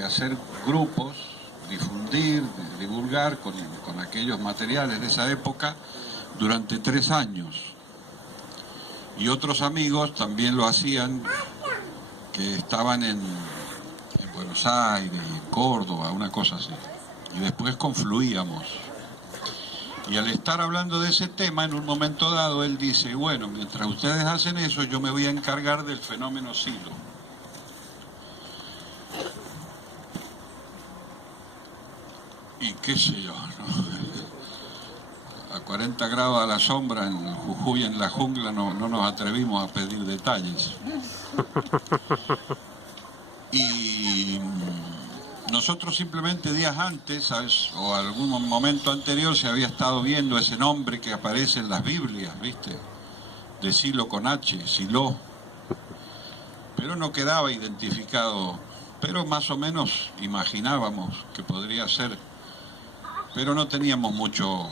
hacer grupos, difundir, de divulgar con aquellos materiales de esa época durante 3 años. Y otros amigos también lo hacían, que estaban en Buenos Aires, en Córdoba, una cosa así. Y después confluíamos. Y al estar hablando de ese tema, en un momento dado, él dice, bueno, mientras ustedes hacen eso, yo me voy a encargar del fenómeno Silo. Y qué sé yo, ¿no? A 40 grados a la sombra en Jujuy, en la jungla, no nos atrevimos a pedir detalles. Y nosotros simplemente días antes, ¿sabes? O algún momento anterior se había estado viendo ese nombre que aparece en las Biblias, ¿viste? De Silo con H, Silo. Pero no quedaba identificado, pero más o menos imaginábamos que podría ser, pero no teníamos mucho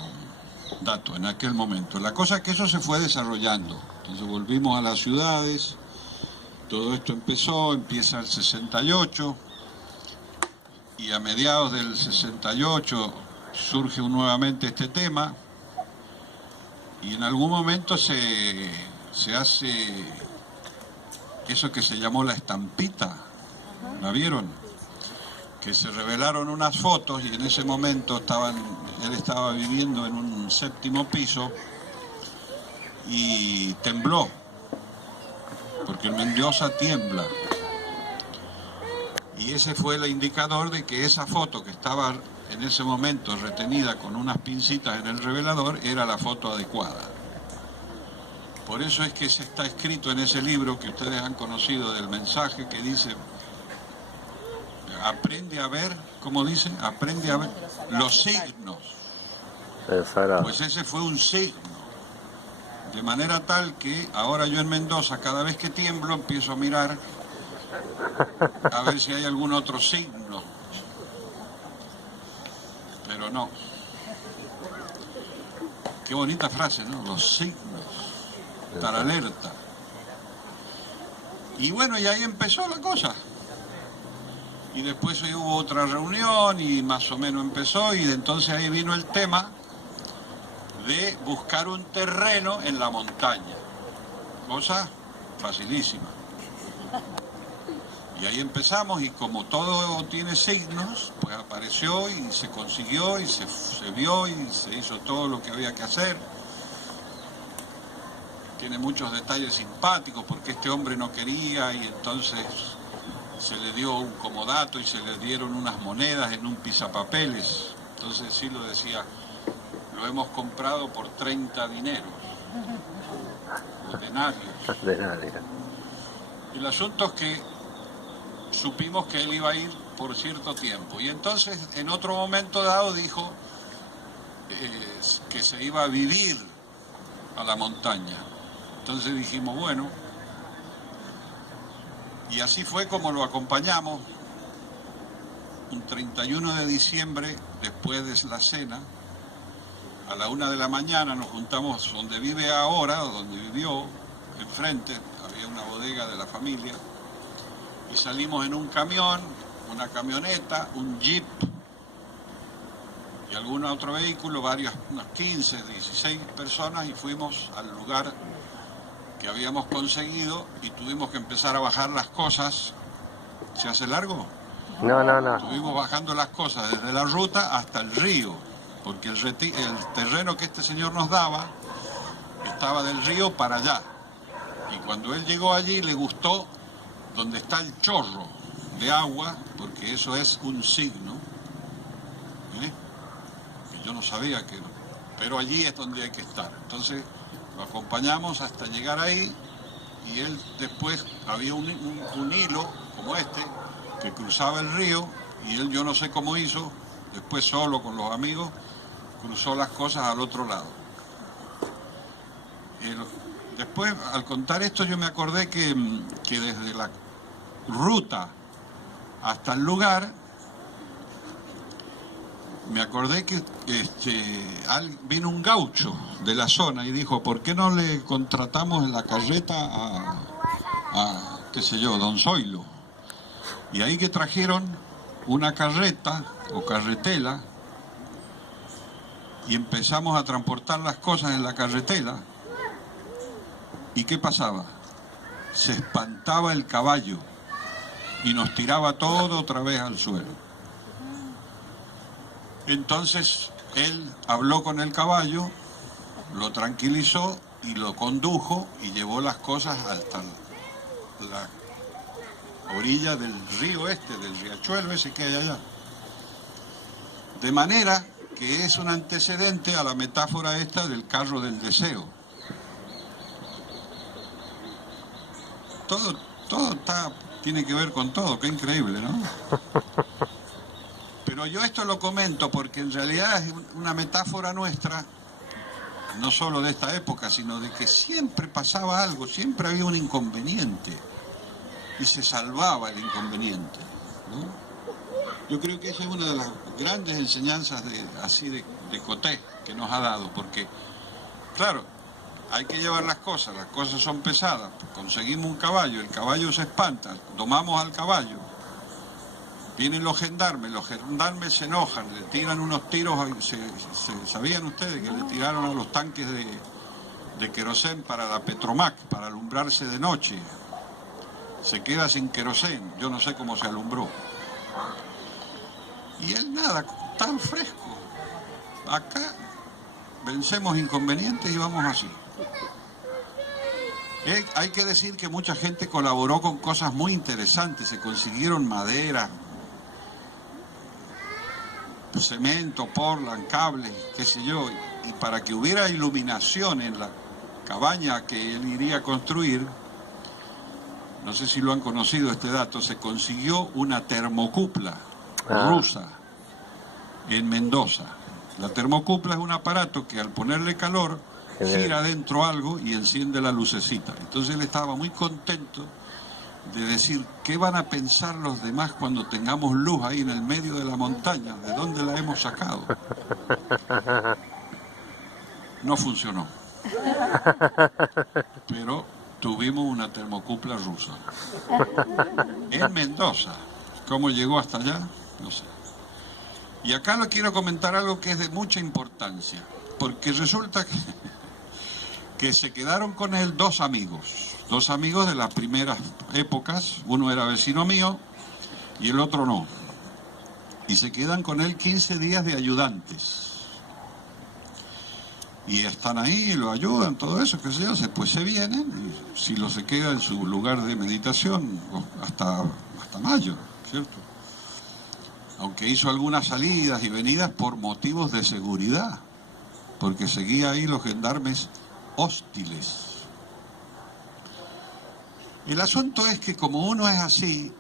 dato en aquel momento. La cosa es que eso se fue desarrollando. Entonces volvimos a las ciudades, todo esto empieza el 68, y a mediados del 68 surge nuevamente este tema, y en algún momento se hace eso que se llamó la estampita, ¿la vieron? Que se revelaron unas fotos y en ese momento él estaba viviendo en un 7º piso y tembló, porque en Mendoza tiembla. Y ese fue el indicador de que esa foto que estaba en ese momento retenida con unas pincitas en el revelador era la foto adecuada. Por eso es que se está escrito en ese libro que ustedes han conocido del mensaje que dice, aprende a ver, ¿cómo dice? Aprende a ver los signos. Pues ese fue un signo. De manera tal que ahora yo en Mendoza, cada vez que tiemblo, empiezo a mirar a ver si hay algún otro signo. Pero no. Qué bonita frase, ¿no? Los signos. Estar alerta. Y bueno, y ahí empezó la cosa. Y después hubo otra reunión y más o menos empezó, y entonces ahí vino el tema de buscar un terreno en la montaña. Cosa facilísima. Y ahí empezamos, y como todo tiene signos, pues apareció y se consiguió y se vio y se hizo todo lo que había que hacer. Tiene muchos detalles simpáticos porque este hombre no quería y entonces se le dio un comodato y se le dieron unas monedas en un pisapapeles. Entonces sí lo decía, lo hemos comprado por 30 dineros, denarios. Y el asunto es que supimos que él iba a ir por cierto tiempo. Y entonces, en otro momento dado, dijo que se iba a vivir a la montaña. Entonces dijimos, bueno, y así fue como lo acompañamos. Un 31 de diciembre, después de la cena, a la 1 de la mañana nos juntamos donde vive ahora, o donde vivió, enfrente, había había una bodega de la familia, y salimos en un camión, una camioneta, un jeep y algún otro vehículo, unas 15, 16 personas, y fuimos al lugar que habíamos conseguido y tuvimos que empezar a bajar las cosas. ¿Se hace largo? No. Estuvimos bajando las cosas desde la ruta hasta el río, porque el terreno que este señor nos daba estaba del río para allá. Y cuando él llegó allí le gustó donde está el chorro de agua, porque eso es un signo, que yo no sabía que, pero allí es donde hay que estar. Entonces lo acompañamos hasta llegar ahí, y él después había un hilo como este que cruzaba el río, y él, yo no sé cómo hizo, después solo con los amigos cruzó las cosas al otro lado. Después, al contar esto, yo me acordé que desde la ruta hasta el lugar, me acordé que vino un gaucho de la zona y dijo, ¿por qué no le contratamos la carreta a qué sé yo, Don Zoilo? Y ahí que trajeron una carreta o carretela y empezamos a transportar las cosas en la carretela. ¿Y qué pasaba? Se espantaba el caballo y nos tiraba todo otra vez al suelo. Entonces él habló con el caballo, lo tranquilizó y lo condujo y llevó las cosas hasta la orilla del río del riachuelo ese que hay allá. De manera que es un antecedente a la metáfora esta del carro del deseo. Todo tiene que ver con todo, qué increíble, ¿no? Pero yo esto lo comento porque en realidad es una metáfora nuestra, no solo de esta época, sino de que siempre pasaba algo, siempre había un inconveniente y se salvaba el inconveniente, ¿no? Yo creo que esa es una de las grandes enseñanzas de Coté que nos ha dado, porque, claro, hay que llevar las cosas son pesadas, conseguimos un caballo, el caballo se espanta, domamos al caballo, vienen los gendarmes se enojan, le tiran unos tiros, ¿sabían ustedes que le tiraron a los tanques de querosén para la Petromac, para alumbrarse de noche? Se queda sin querosén, yo no sé cómo se alumbró. Y él nada, tan fresco. Acá vencemos inconvenientes y vamos así. Hay que decir que mucha gente colaboró con cosas muy interesantes, se consiguieron madera, cemento, portland, cables, qué sé yo, y para que hubiera iluminación en la cabaña que él iría a construir, no sé si lo han conocido este dato, se consiguió una termocupla rusa en Mendoza. La termocupla es un aparato que al ponerle calor gira dentro algo y enciende la lucecita. Entonces él estaba muy contento de decir, ¿qué van a pensar los demás cuando tengamos luz ahí en el medio de la montaña? ¿De dónde la hemos sacado? No funcionó. Pero tuvimos una termocupla rusa. En Mendoza. ¿Cómo llegó hasta allá? No sé. Y acá le quiero comentar algo que es de mucha importancia, porque resulta que se quedaron con él dos amigos de las primeras épocas, uno era vecino mío y el otro no, y se quedan con él 15 días de ayudantes, y están ahí, lo ayudan, todo eso, qué sé yo, después se vienen, y si lo se queda en su lugar de meditación hasta mayo, ¿cierto? Aunque hizo algunas salidas y venidas por motivos de seguridad, porque seguía ahí los gendarmes hostiles. El asunto es que como uno es así,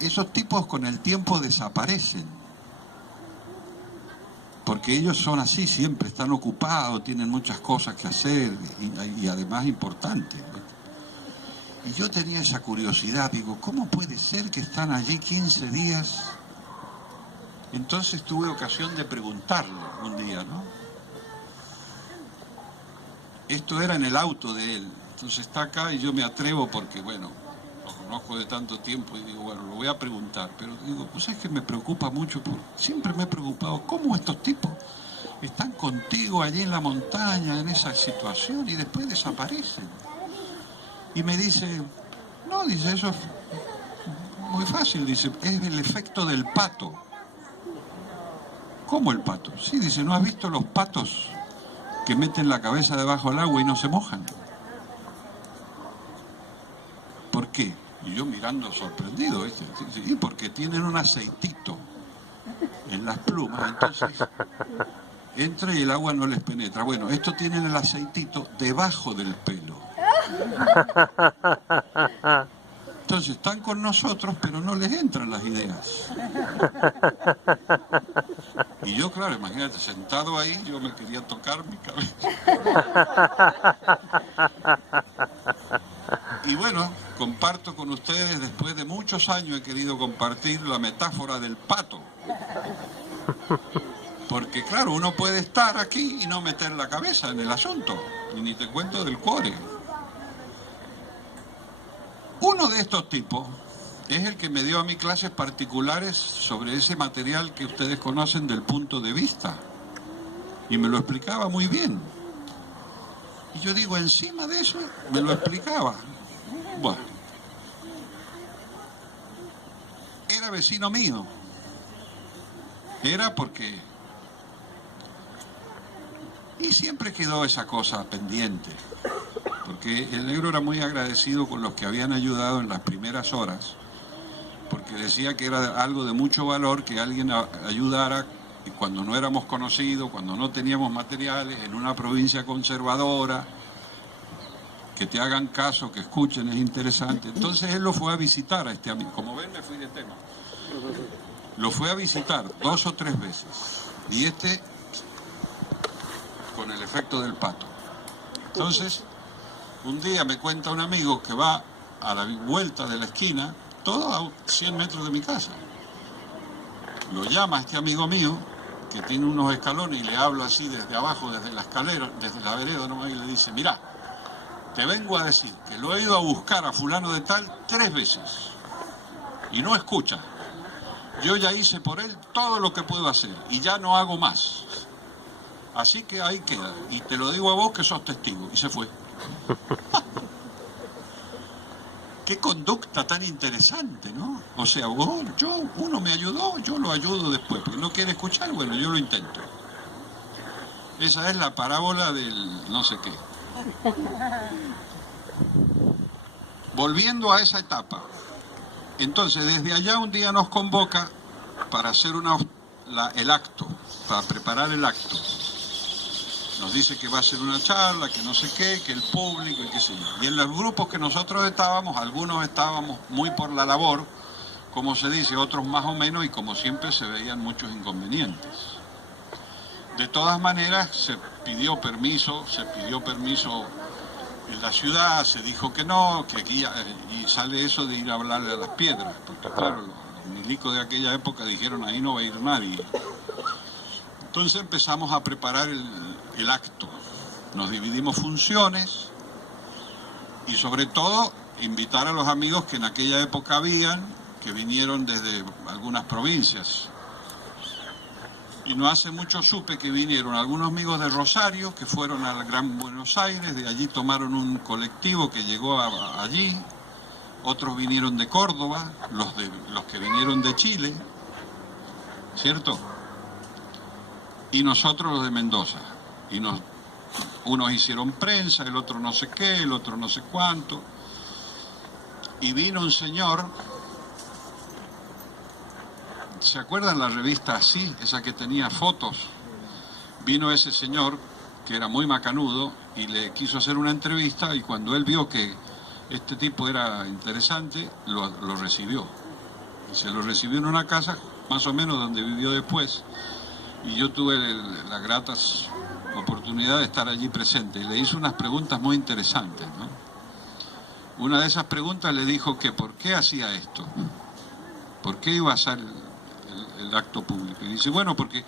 esos tipos con el tiempo desaparecen, porque ellos son así, siempre están ocupados, tienen muchas cosas que hacer y además importantes. Y yo tenía esa curiosidad, digo, ¿cómo puede ser que están allí 15 días? Entonces tuve ocasión de preguntarle un día, ¿no? Esto era en el auto de él, Entonces está acá y yo me atrevo porque, bueno, lo conozco de tanto tiempo y digo, bueno, lo voy a preguntar. Pero digo, pues es que me preocupa mucho, siempre me he preocupado, ¿cómo estos tipos están contigo allí en la montaña, en esa situación, y después desaparecen? Y me dice, no, dice, eso es muy fácil, dice, es el efecto del pato. ¿Cómo el pato? Sí, dice, ¿no has visto los patos que meten la cabeza debajo del agua y no se mojan? ¿Por qué? Y yo mirando sorprendido, ¿viste? Sí, porque tienen un aceitito en las plumas, entonces entra y el agua no les penetra. Bueno, estos tienen el aceitito debajo del pelo. Entonces están con nosotros, pero no les entran las ideas. Y yo, claro, imagínate, sentado ahí, yo me quería tocar mi cabeza. Y bueno, comparto con ustedes, después de muchos años he querido compartir la metáfora del pato. Porque claro, uno puede estar aquí y no meter la cabeza en el asunto, y ni te cuento del cuore. Uno de estos tipos es el que me dio a mí clases particulares sobre ese material que ustedes conocen del punto de vista. Y me lo explicaba muy bien. Y yo digo, encima de eso, me lo explicaba. Bueno. Era vecino mío. Era porque... Y siempre quedó esa cosa pendiente. Porque el negro era muy agradecido con los que habían ayudado en las primeras horas, porque decía que era algo de mucho valor que alguien ayudara y cuando no éramos conocidos, cuando no teníamos materiales, en una provincia conservadora, que te hagan caso, que escuchen, es interesante. Entonces él lo fue a visitar a este amigo. Como ven, me fui de tema. Lo fue a visitar 2 o 3 veces. Y con el efecto del pato. Entonces... un día me cuenta un amigo que va a la vuelta de la esquina, todo a 100 metros de mi casa. Lo llama este amigo mío, que tiene unos escalones, y le habla así desde abajo, desde la escalera, desde la vereda nomás, y le dice, mirá, te vengo a decir que lo he ido a buscar a fulano de tal 3 veces, y no escucha. Yo ya hice por él todo lo que puedo hacer, y ya no hago más. Así que ahí queda, y te lo digo a vos que sos testigo, y se fue. Qué conducta tan interesante, ¿no? O sea, uno me ayudó, yo lo ayudo después, porque no quiere escuchar, bueno, yo lo intento. Esa es la parábola del no sé qué. Volviendo a esa etapa, entonces desde allá un día nos convoca para hacer el acto, para preparar el acto. Nos dice que va a ser una charla, que no sé qué, que el público y qué sé yo. Y en los grupos que nosotros estábamos, algunos estábamos muy por la labor, como se dice, otros más o menos, y como siempre se veían muchos inconvenientes. De todas maneras, se pidió permiso en la ciudad, se dijo que no, que aquí, y sale eso de ir a hablarle a las piedras, porque claro, los milicos de aquella época dijeron, ahí no va a ir nadie. Entonces empezamos a preparar el acto, nos dividimos funciones y sobre todo invitar a los amigos que en aquella época habían, que vinieron desde algunas provincias. Y no hace mucho supe que vinieron algunos amigos de Rosario que fueron al Gran Buenos Aires, de allí tomaron un colectivo que llegó allí, otros vinieron de Córdoba, los que vinieron de Chile, ¿cierto? Y nosotros los de Mendoza. Y unos hicieron prensa, el otro no sé qué, el otro no sé cuánto. Y vino un señor, ¿se acuerdan la revista Así? Esa que tenía fotos. Vino ese señor, que era muy macanudo, y le quiso hacer una entrevista, y cuando él vio que este tipo era interesante, lo recibió. Y se lo recibió en una casa, más o menos donde vivió después. Y yo tuve la grata oportunidad de estar allí presente. Y le hizo unas preguntas muy interesantes, ¿no? Una de esas preguntas le dijo que por qué hacía esto, por qué iba a hacer el acto público. Y dice, bueno, porque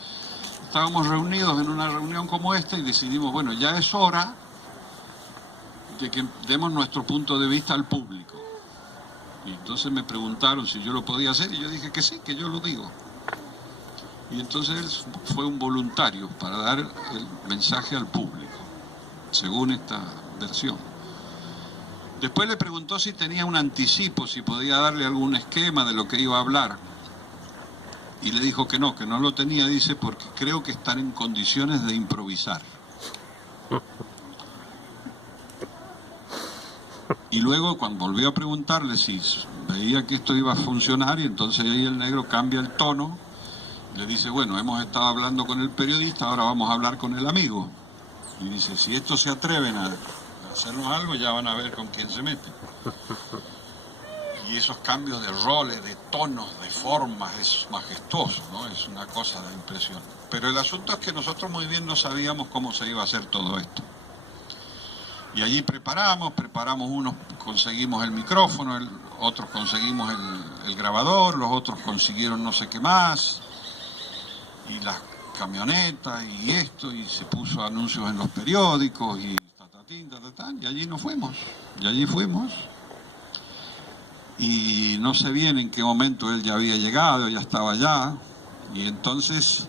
estábamos reunidos en una reunión como esta y decidimos, bueno, ya es hora de que demos nuestro punto de vista al público. Y entonces me preguntaron si yo lo podía hacer y yo dije que sí, que yo lo digo. Y entonces él fue un voluntario para dar el mensaje al público, según esta versión. Después le preguntó si tenía un anticipo, si podía darle algún esquema de lo que iba a hablar. Y le dijo que no lo tenía, dice, porque creo que están en condiciones de improvisar. Y luego cuando volvió a preguntarle si veía que esto iba a funcionar, y entonces ahí el negro cambia el tono, le dice, bueno, hemos estado hablando con el periodista, ahora vamos a hablar con el amigo. Y dice, si estos se atreven a hacernos algo, ya van a ver con quién se meten. Y esos cambios de roles, de tonos, de formas, es majestuoso, ¿no? Es una cosa de impresión. Pero el asunto es que nosotros muy bien no sabíamos cómo se iba a hacer todo esto. Y allí preparamos unos conseguimos el micrófono, otros conseguimos el grabador, los otros consiguieron no sé qué más, y las camionetas y esto, y se puso anuncios en los periódicos, y y allí nos fuimos, y no sé bien en qué momento él ya había llegado, ya estaba allá, y entonces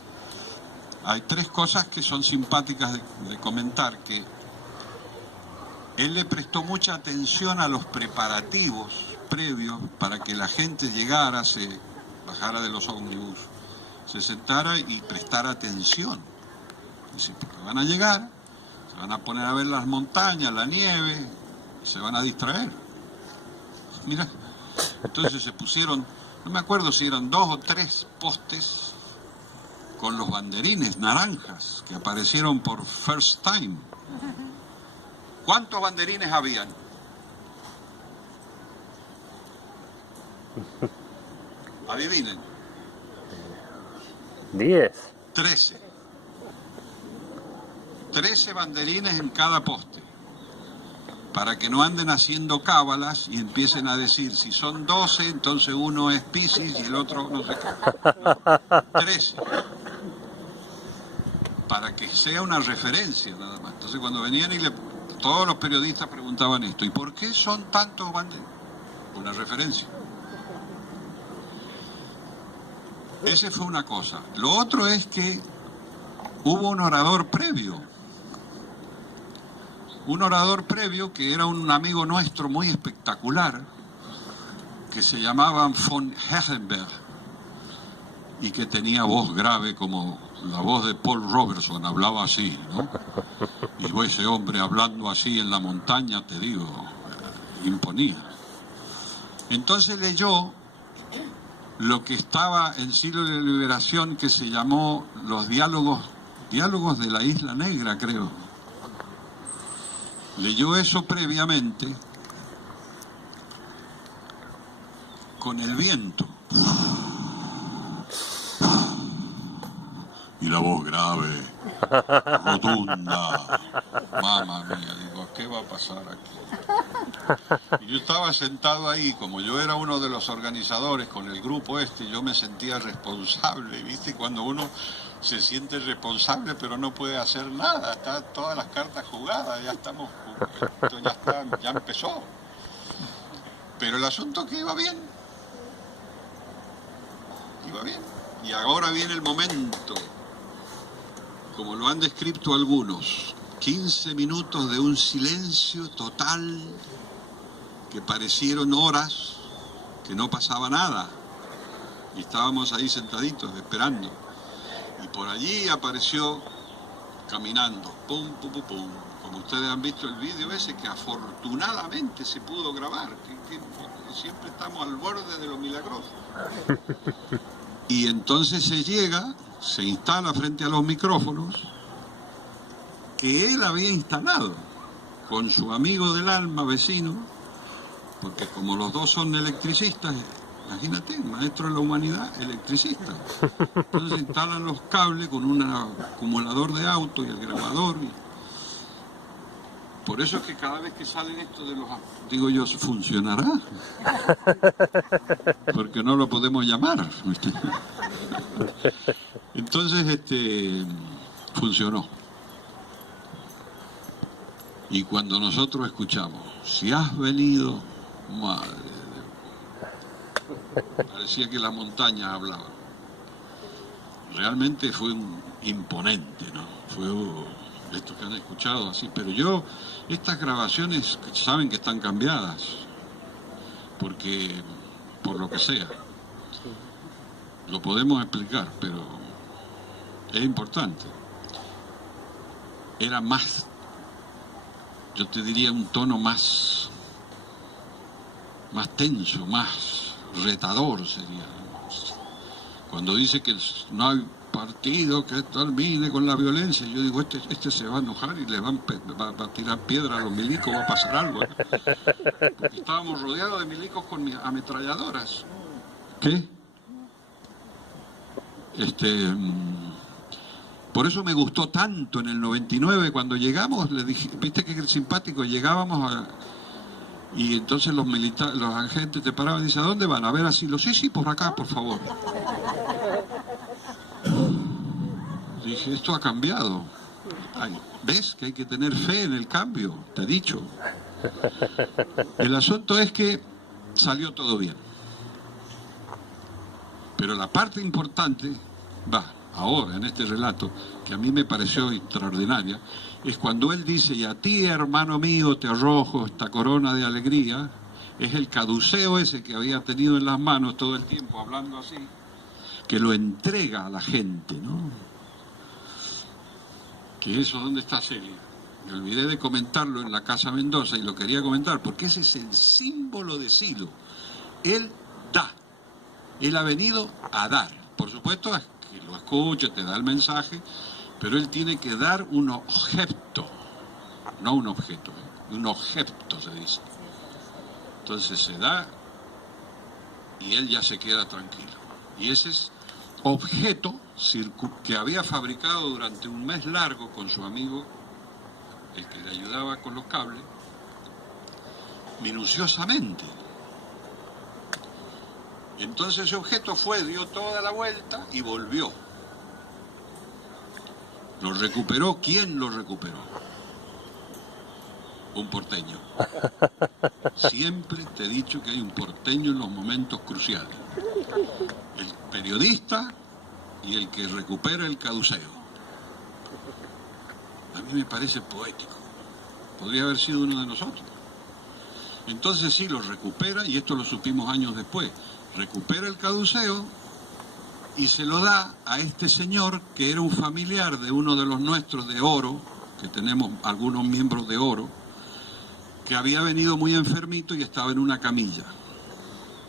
hay tres cosas que son simpáticas de comentar, que él le prestó mucha atención a los preparativos previos para que la gente llegara, se bajara de los ómnibus, se sentara y prestara atención. Es decir, porque van a llegar, se van a poner a ver las montañas, la nieve, se van a distraer. Mira, entonces se pusieron, no me acuerdo si eran 2 o 3 postes con los banderines naranjas que aparecieron por first time. ¿Cuántos banderines habían? Adivinen. 10. 13. 13 banderines en cada poste. Para que no anden haciendo cábalas y empiecen a decir, si son 12, entonces uno es Piscis y el otro no sé qué. 13. Para que sea una referencia nada más. Entonces cuando venían todos los periodistas preguntaban esto, ¿y por qué son tantos banderines? Una referencia. Esa fue una cosa. Lo otro es que hubo un orador previo. Un orador previo que era un amigo nuestro muy espectacular, que se llamaba von Hechenberg, y que tenía voz grave como la voz de Paul Robertson, hablaba así, ¿no? Y ese hombre hablando así en la montaña, te digo, imponía. Entonces leyó lo que estaba en Siglo de Liberación, que se llamó los diálogos de la Isla Negra, creo. Leyó eso previamente con el viento. Y la voz grave, rotunda. Mamma mía, digo, ¿qué va a pasar aquí? Y yo estaba sentado ahí, como yo era uno de los organizadores con el grupo yo me sentía responsable, ¿viste? Cuando uno se siente responsable pero no puede hacer nada, están todas las cartas jugadas, ya estamos, esto ya empezó. Pero el asunto es que iba bien. Y ahora viene el momento, como lo han descrito algunos, 15 minutos de un silencio total que parecieron horas, que no pasaba nada. Y estábamos ahí sentaditos esperando. Y por allí apareció caminando, pum, pum, pum, pum. Como ustedes han visto el vídeo ese, que afortunadamente se pudo grabar, que siempre estamos al borde de lo milagroso. Y entonces se llega, se instala frente a los micrófonos que él había instalado con su amigo del alma, vecino, porque como los dos son electricistas, imagínate, maestro de la humanidad, electricista. Entonces instalan los cables con un acumulador de auto y el grabador. Por eso es que cada vez que salen esto de los... Digo yo, ¿funcionará? Porque no lo podemos llamar. Entonces, funcionó. Y cuando nosotros escuchamos, si has venido, madre de Dios, parecía que la montaña hablaba. Realmente fue imponente, ¿no? Fue esto que han escuchado así, pero yo, estas grabaciones saben que están cambiadas, porque, por lo que sea, lo podemos explicar, pero es importante. Era más, yo te diría un tono más tenso, más retador sería. Cuando dice que no hay partido que termine con la violencia, yo digo, este se va a enojar y le va a tirar piedra a los milicos, va a pasar algo, ¿no? Porque estábamos rodeados de milicos con ametralladoras. ¿Qué? Por eso me gustó tanto en el 99 cuando llegamos, le dije, viste que es simpático, llegábamos y entonces los agentes te paraban y dicen, ¿a dónde van? A ver asilo. Sí, por acá, por favor. Dije, esto ha cambiado. Ay, ¿ves que hay que tener fe en el cambio? Te he dicho. El asunto es que salió todo bien. Pero la parte importante, ahora en este relato, que a mí me pareció extraordinaria, es cuando él dice, y a ti, hermano mío, te arrojo esta corona de alegría, es el caduceo ese que había tenido en las manos todo el tiempo, hablando así, que lo entrega a la gente, ¿no? Que eso, ¿dónde está Celia? Me olvidé de comentarlo en la Casa Mendoza y lo quería comentar, porque ese es el símbolo de Silo. Él da, él ha venido a dar. Por supuesto, que lo escuche, te da el mensaje, pero él tiene que dar un objeto, no un objeto, un objeto se dice. Entonces se da y él ya se queda tranquilo. Y ese es objeto que había fabricado durante un mes largo con su amigo, el que le ayudaba con los cables, minuciosamente. Entonces ese objeto dio toda la vuelta y volvió. Lo recuperó. ¿Quién lo recuperó? Un porteño. Siempre te he dicho que hay un porteño en los momentos cruciales. El periodista y el que recupera el caduceo. A mí me parece poético. Podría haber sido uno de nosotros. Entonces sí, lo recupera, y esto lo supimos años después. Recupera el caduceo y se lo da a este señor que era un familiar de uno de los nuestros de Oro, que tenemos algunos miembros de Oro, que había venido muy enfermito y estaba en una camilla.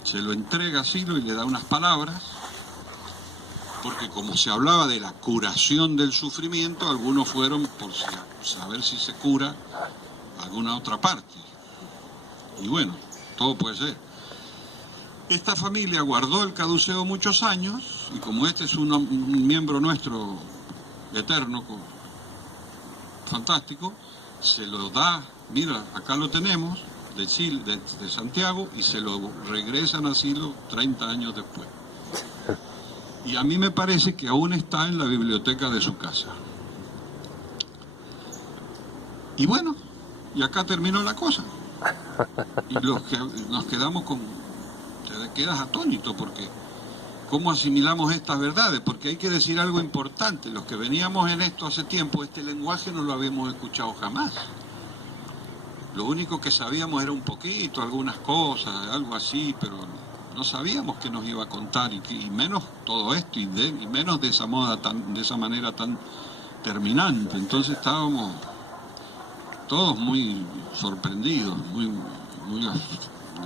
Se lo entrega a Silo y le da unas palabras, porque como se hablaba de la curación del sufrimiento, algunos fueron por saber si se cura alguna otra parte. Y bueno, todo puede ser. Esta familia guardó el caduceo muchos años, y como este es un miembro nuestro eterno, fantástico, se lo da, mira, acá lo tenemos, de Chile, de Santiago, y se lo regresan a Silo 30 años después. Y a mí me parece que aún está en la biblioteca de su casa. Y bueno, y acá terminó la cosa. Y los que nos quedamos te quedas atónito, porque ¿cómo asimilamos estas verdades? Porque hay que decir algo importante. Los que veníamos en esto hace tiempo, este lenguaje no lo habíamos escuchado jamás. Lo único que sabíamos era un poquito, algunas cosas, algo así, pero no sabíamos qué nos iba a contar, y menos todo esto, y menos de esa manera tan terminante. Entonces estábamos todos muy sorprendidos, muy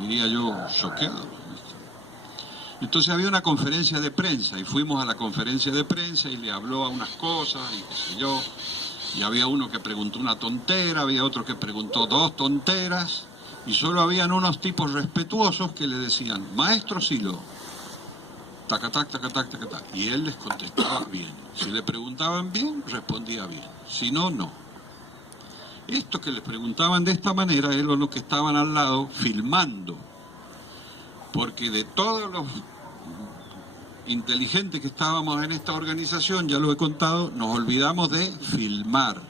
diría yo, choqueados. Entonces había una conferencia de prensa, y fuimos a la conferencia de prensa y le habló a unas cosas, y qué sé yo, y había uno que preguntó una tontera, había otro que preguntó 2 tonteras, y solo habían unos tipos respetuosos que le decían, maestro Silo, tacatac, tacatac, tacatac, y él les contestaba bien. Si le preguntaban bien, respondía bien, si no, no. Esto que les preguntaban de esta manera eran los que estaban al lado filmando, porque de todos los inteligentes que estábamos en esta organización, ya lo he contado, nos olvidamos de filmar.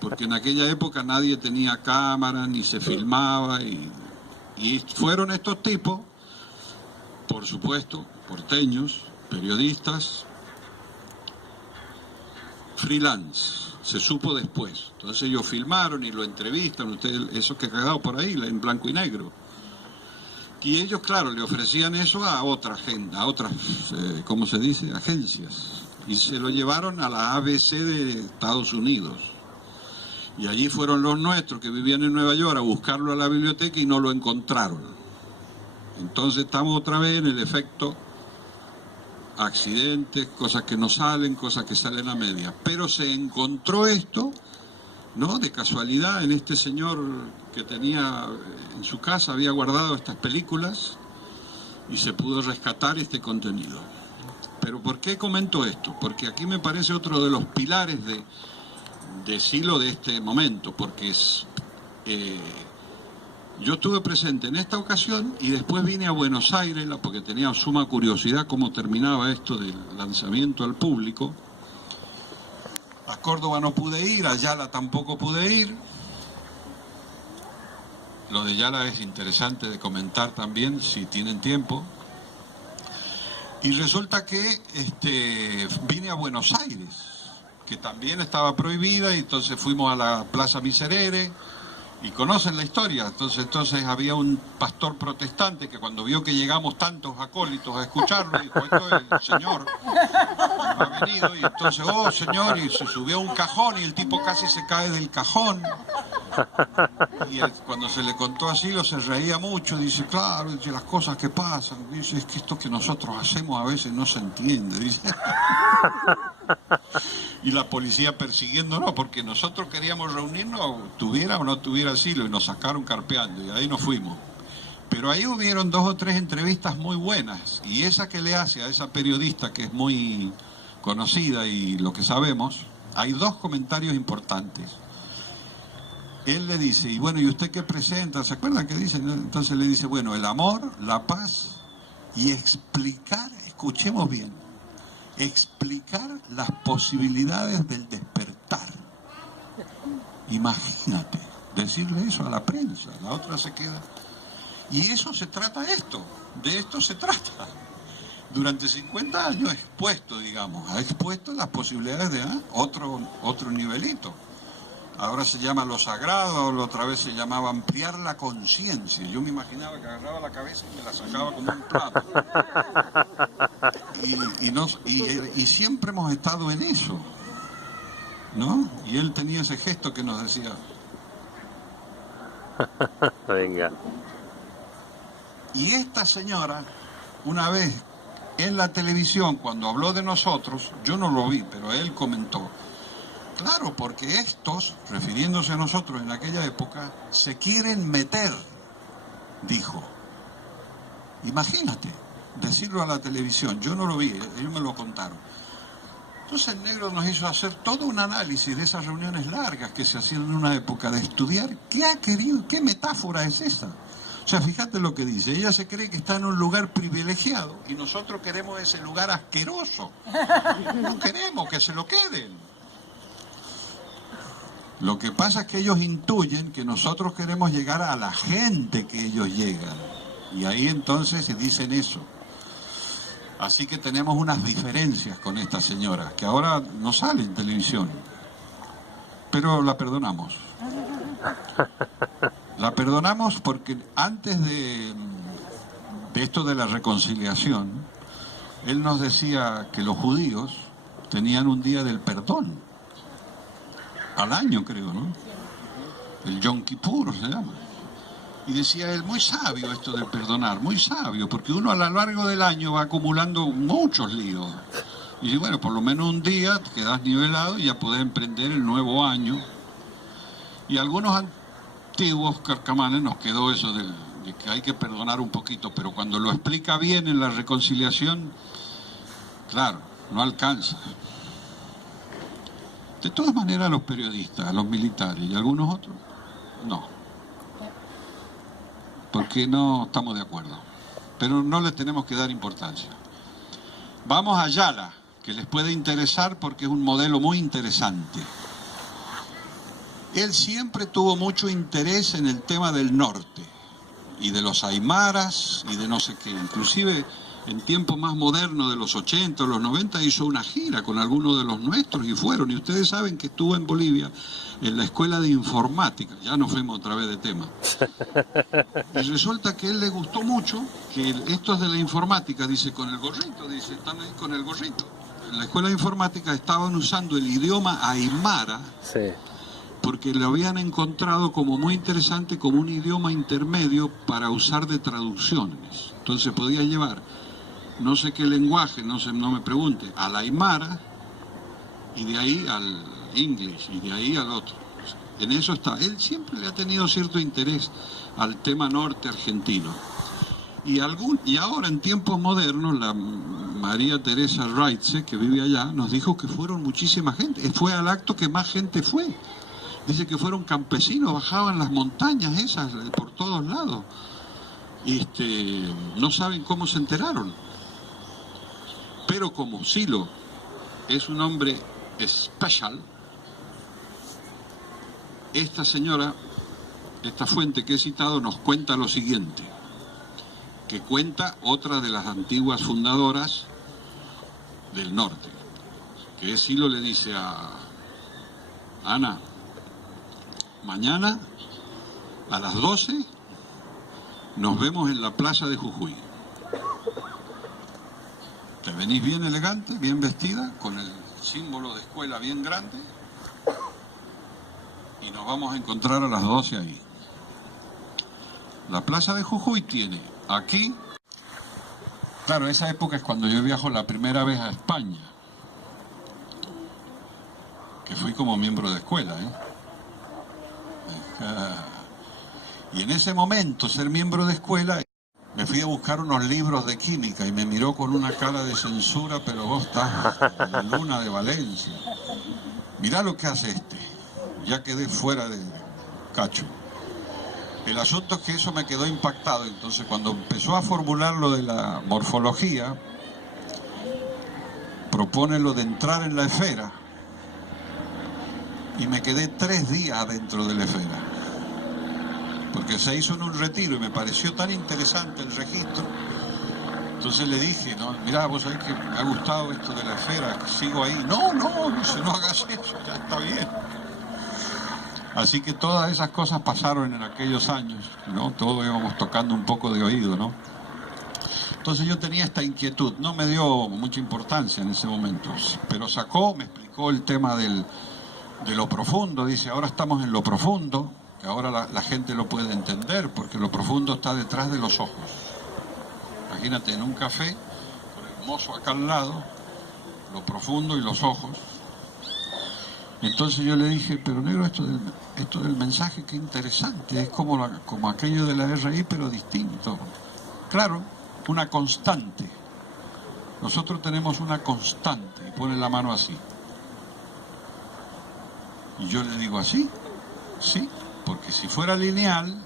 Porque en aquella época nadie tenía cámara, ni se filmaba, y fueron estos tipos, por supuesto, porteños, periodistas, freelance, se supo después. Entonces ellos filmaron y lo entrevistan, ustedes, eso que ha quedado por ahí, en blanco y negro. Y ellos, claro, le ofrecían eso a otra gente, a otras, ¿cómo se dice?, agencias. Y se lo llevaron a la ABC de Estados Unidos. Y allí fueron los nuestros que vivían en Nueva York a buscarlo a la biblioteca y no lo encontraron. Entonces estamos otra vez en el efecto accidentes, cosas que no salen, cosas que salen a media. Pero se encontró esto, ¿no?, de casualidad, en este señor que tenía en su casa, había guardado estas películas y se pudo rescatar este contenido. Pero ¿por qué comento esto? Porque aquí me parece otro de los pilares de Silo de este momento, porque yo estuve presente en esta ocasión y después vine a Buenos Aires, porque tenía suma curiosidad cómo terminaba esto del lanzamiento al público. A Córdoba no pude ir, a Yala tampoco pude ir. Lo de Yala es interesante de comentar también, si tienen tiempo. Y resulta que vine a Buenos Aires, que también estaba prohibida, y entonces fuimos a la Plaza Miserere, y conocen la historia. Entonces había un pastor protestante que cuando vio que llegamos tantos acólitos a escucharlo, dijo, esto es el Señor que ha venido, y entonces, oh Señor, y se subió a un cajón y el tipo casi se cae del cajón. Y cuando se le contó así, se reía mucho, dice, claro, dice, las cosas que pasan, dice, es que esto que nosotros hacemos a veces no se entiende, dice. Y la policía persiguiéndonos, porque nosotros queríamos reunirnos, tuviera o no tuviera asilo, y nos sacaron carpeando, y ahí nos fuimos. Pero ahí hubieron 2 o 3 entrevistas muy buenas, y esa que le hace a esa periodista que es muy conocida y lo que sabemos, hay 2 comentarios importantes. Él le dice, y bueno, ¿y usted qué presenta? ¿Se acuerdan qué dice? Entonces le dice, bueno, el amor, la paz y explicar, escuchemos bien, explicar las posibilidades del despertar. Imagínate, decirle eso a la prensa, la otra se queda. Y eso se trata de esto se trata. Durante 50 años expuesto, digamos, ha expuesto las posibilidades de otro nivelito. Ahora se llama lo sagrado, la otra vez se llamaba ampliar la conciencia. Yo me imaginaba que agarraba la cabeza y me la sacaba como un plato. Y siempre hemos estado en eso, ¿no? Y él tenía ese gesto que nos decía. Venga. Y esta señora, una vez en la televisión, cuando habló de nosotros, yo no lo vi, pero él comentó. Claro, porque estos, refiriéndose a nosotros en aquella época, se quieren meter, dijo. Imagínate, decirlo a la televisión, yo no lo vi, ellos me lo contaron. Entonces el negro nos hizo hacer todo un análisis de esas reuniones largas que se hacían en una época, de estudiar qué ha querido, qué metáfora es esa. O sea, fíjate lo que dice, ella se cree que está en un lugar privilegiado y nosotros queremos ese lugar asqueroso. No queremos que se lo queden. Lo que pasa es que ellos intuyen que nosotros queremos llegar a la gente que ellos llegan. Y ahí entonces se dicen eso. Así que tenemos unas diferencias con esta señora, que ahora no sale en televisión. Pero la perdonamos. La perdonamos porque antes de esto de la reconciliación, él nos decía que los judíos tenían un día del perdón. Al año, creo, ¿no? El Yom Kippur se llama. Y decía él, muy sabio esto de perdonar, muy sabio, porque uno a lo largo del año va acumulando muchos líos. Y dice, bueno, por lo menos un día te quedas nivelado y ya podés emprender el nuevo año. Y a algunos antiguos carcamanes nos quedó eso de que hay que perdonar un poquito, pero cuando lo explica bien en la reconciliación, claro, no alcanza. De todas maneras, los periodistas, los militares y algunos otros, no. Porque no estamos de acuerdo. Pero no les tenemos que dar importancia. Vamos a Yala, que les puede interesar porque es un modelo muy interesante. Él siempre tuvo mucho interés en el tema del norte y de los aymaras y de no sé qué. Inclusive en tiempos más modernos de los 80, los 90 hizo una gira con algunos de los nuestros y fueron. Y ustedes saben que estuvo en Bolivia en la escuela de informática. Ya nos fuimos otra vez de tema. Y resulta que a él le gustó mucho que estos de la informática, dice, con el gorrito, dice, están ahí con el gorrito. En la escuela de informática estaban usando el idioma aymara. Sí. Porque lo habían encontrado como muy interesante, como un idioma intermedio para usar de traducciones. Entonces podía llevar no sé qué lenguaje, no me pregunte, al aymara y de ahí al inglés y de ahí al otro. En eso está. Él siempre le ha tenido cierto interés al tema norte argentino. Y ahora en tiempos modernos la María Teresa Reitze, que vive allá, nos dijo que fueron muchísima gente. Fue al acto que más gente fue. Dice que fueron campesinos, bajaban las montañas esas por todos lados. No saben cómo se enteraron. Pero como Silo es un hombre especial, esta señora, esta fuente que he citado, nos cuenta lo siguiente, que cuenta otra de las antiguas fundadoras del norte, que Silo le dice a Ana, mañana a las 12 nos vemos en la plaza de Jujuy. Te venís bien elegante, bien vestida, con el símbolo de escuela bien grande, y nos vamos a encontrar a las 12 ahí. La plaza de Jujuy tiene aquí, claro, esa época es cuando yo viajo la primera vez a España, que fui como miembro de escuela, y en ese momento ser miembro de escuela, me fui a buscar unos libros de química y me miró con una cara de censura, pero vos estás de Luna de Valencia. Mirá lo que hace este. Ya quedé fuera de cacho. El asunto es que eso me quedó impactado. Entonces cuando empezó a formular lo de la morfología, propone lo de entrar en la esfera, y me quedé 3 días dentro de la esfera. Porque se hizo en un retiro y me pareció tan interesante el registro. Entonces le dije, no, mirá, vos sabés que me ha gustado esto de la esfera, sigo ahí. No, dice, no hagas eso, ya está bien. Así que todas esas cosas pasaron en aquellos años, ¿no? Todos íbamos tocando un poco de oído, ¿no? Entonces yo tenía esta inquietud, no me dio mucha importancia en ese momento, pero me explicó el tema de lo profundo, dice, ahora estamos en lo profundo, que ahora la gente lo puede entender, porque lo profundo está detrás de los ojos. Imagínate en un café, con el mozo acá al lado, lo profundo y los ojos. Entonces yo le dije, pero negro, esto del mensaje, qué interesante, es como aquello de la RI, pero distinto. Claro, una constante. Nosotros tenemos una constante, y pone la mano así. Y yo le digo, ¿así? Sí. Porque si fuera lineal,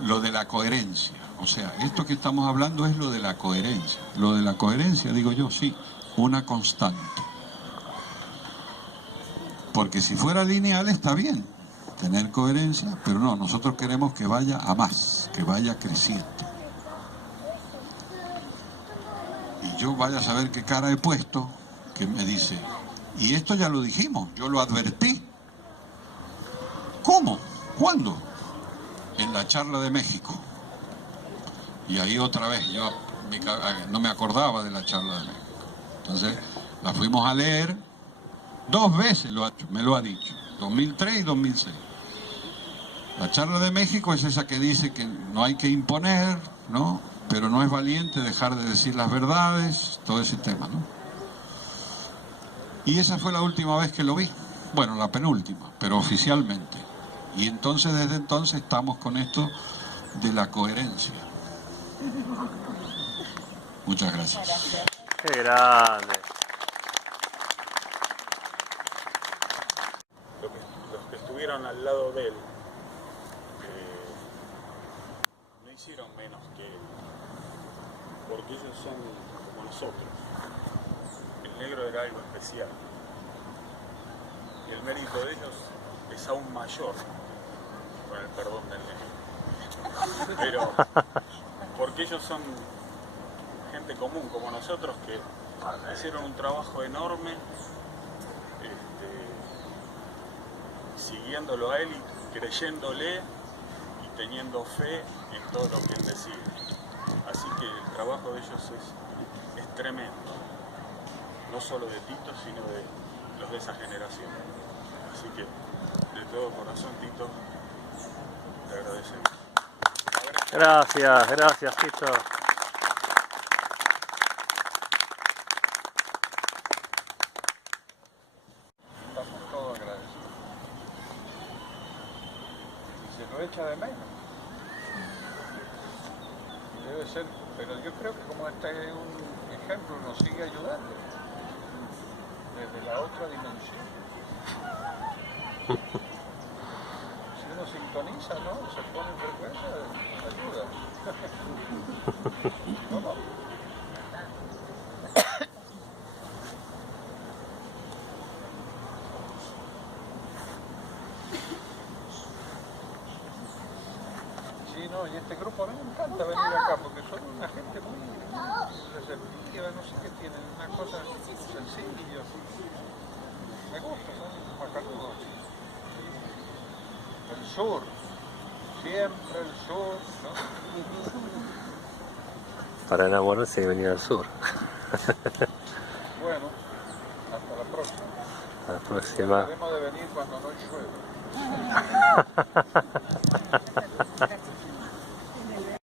lo de la coherencia, o sea, esto que estamos hablando es lo de la coherencia. Lo de la coherencia, digo yo, sí, una constante. Porque si fuera lineal está bien tener coherencia, pero no, nosotros queremos que vaya a más, que vaya creciendo. Y yo vaya a saber qué cara he puesto, que me dice, y esto ya lo dijimos, yo lo advertí. ¿Cómo? ¿Cuándo? En la charla de México. Y ahí otra vez, yo no me acordaba de la charla de México. Entonces, la fuimos a leer 2 veces, me lo ha dicho, 2003 y 2006. La charla de México es esa que dice que no hay que imponer, ¿no? Pero no es valiente dejar de decir las verdades, todo ese tema, ¿no? Y esa fue la última vez que lo vi. Bueno, la penúltima, pero oficialmente. Y entonces, desde entonces, estamos con esto de la coherencia. Muchas gracias. Qué grande. Los que estuvieron al lado de él no hicieron menos que él, porque ellos son como nosotros. El negro era algo especial. el mérito de ellos es aún mayor, con el perdón del nene. Pero porque ellos son gente común como nosotros que hicieron un trabajo enorme siguiéndolo a él y creyéndole y teniendo fe en todo lo que él decide. Así que el trabajo de ellos es tremendo, no solo de Tito, sino de los de esa generación. Así que de todo corazón, Tito, te agradecemos. Gracias, gracias, Tito. Estamos todos agradecidos. Y se lo echa de menos. Y debe ser, pero yo creo que como este es un ejemplo, nos sigue ayudando desde la otra dimensión. Si uno sintoniza, ¿no? Se pone en frecuencia, ayuda. No, no. Sí, no, y este grupo a mí me encanta venir acá porque son una gente muy receptiva, no sé qué tienen, una cosa sencilla, me gusta, son macanudos. El sur, siempre el sur, ¿no? Para enamorarse y venir al sur. Bueno, hasta la próxima. A la próxima. Debemos de venir cuando no llueve.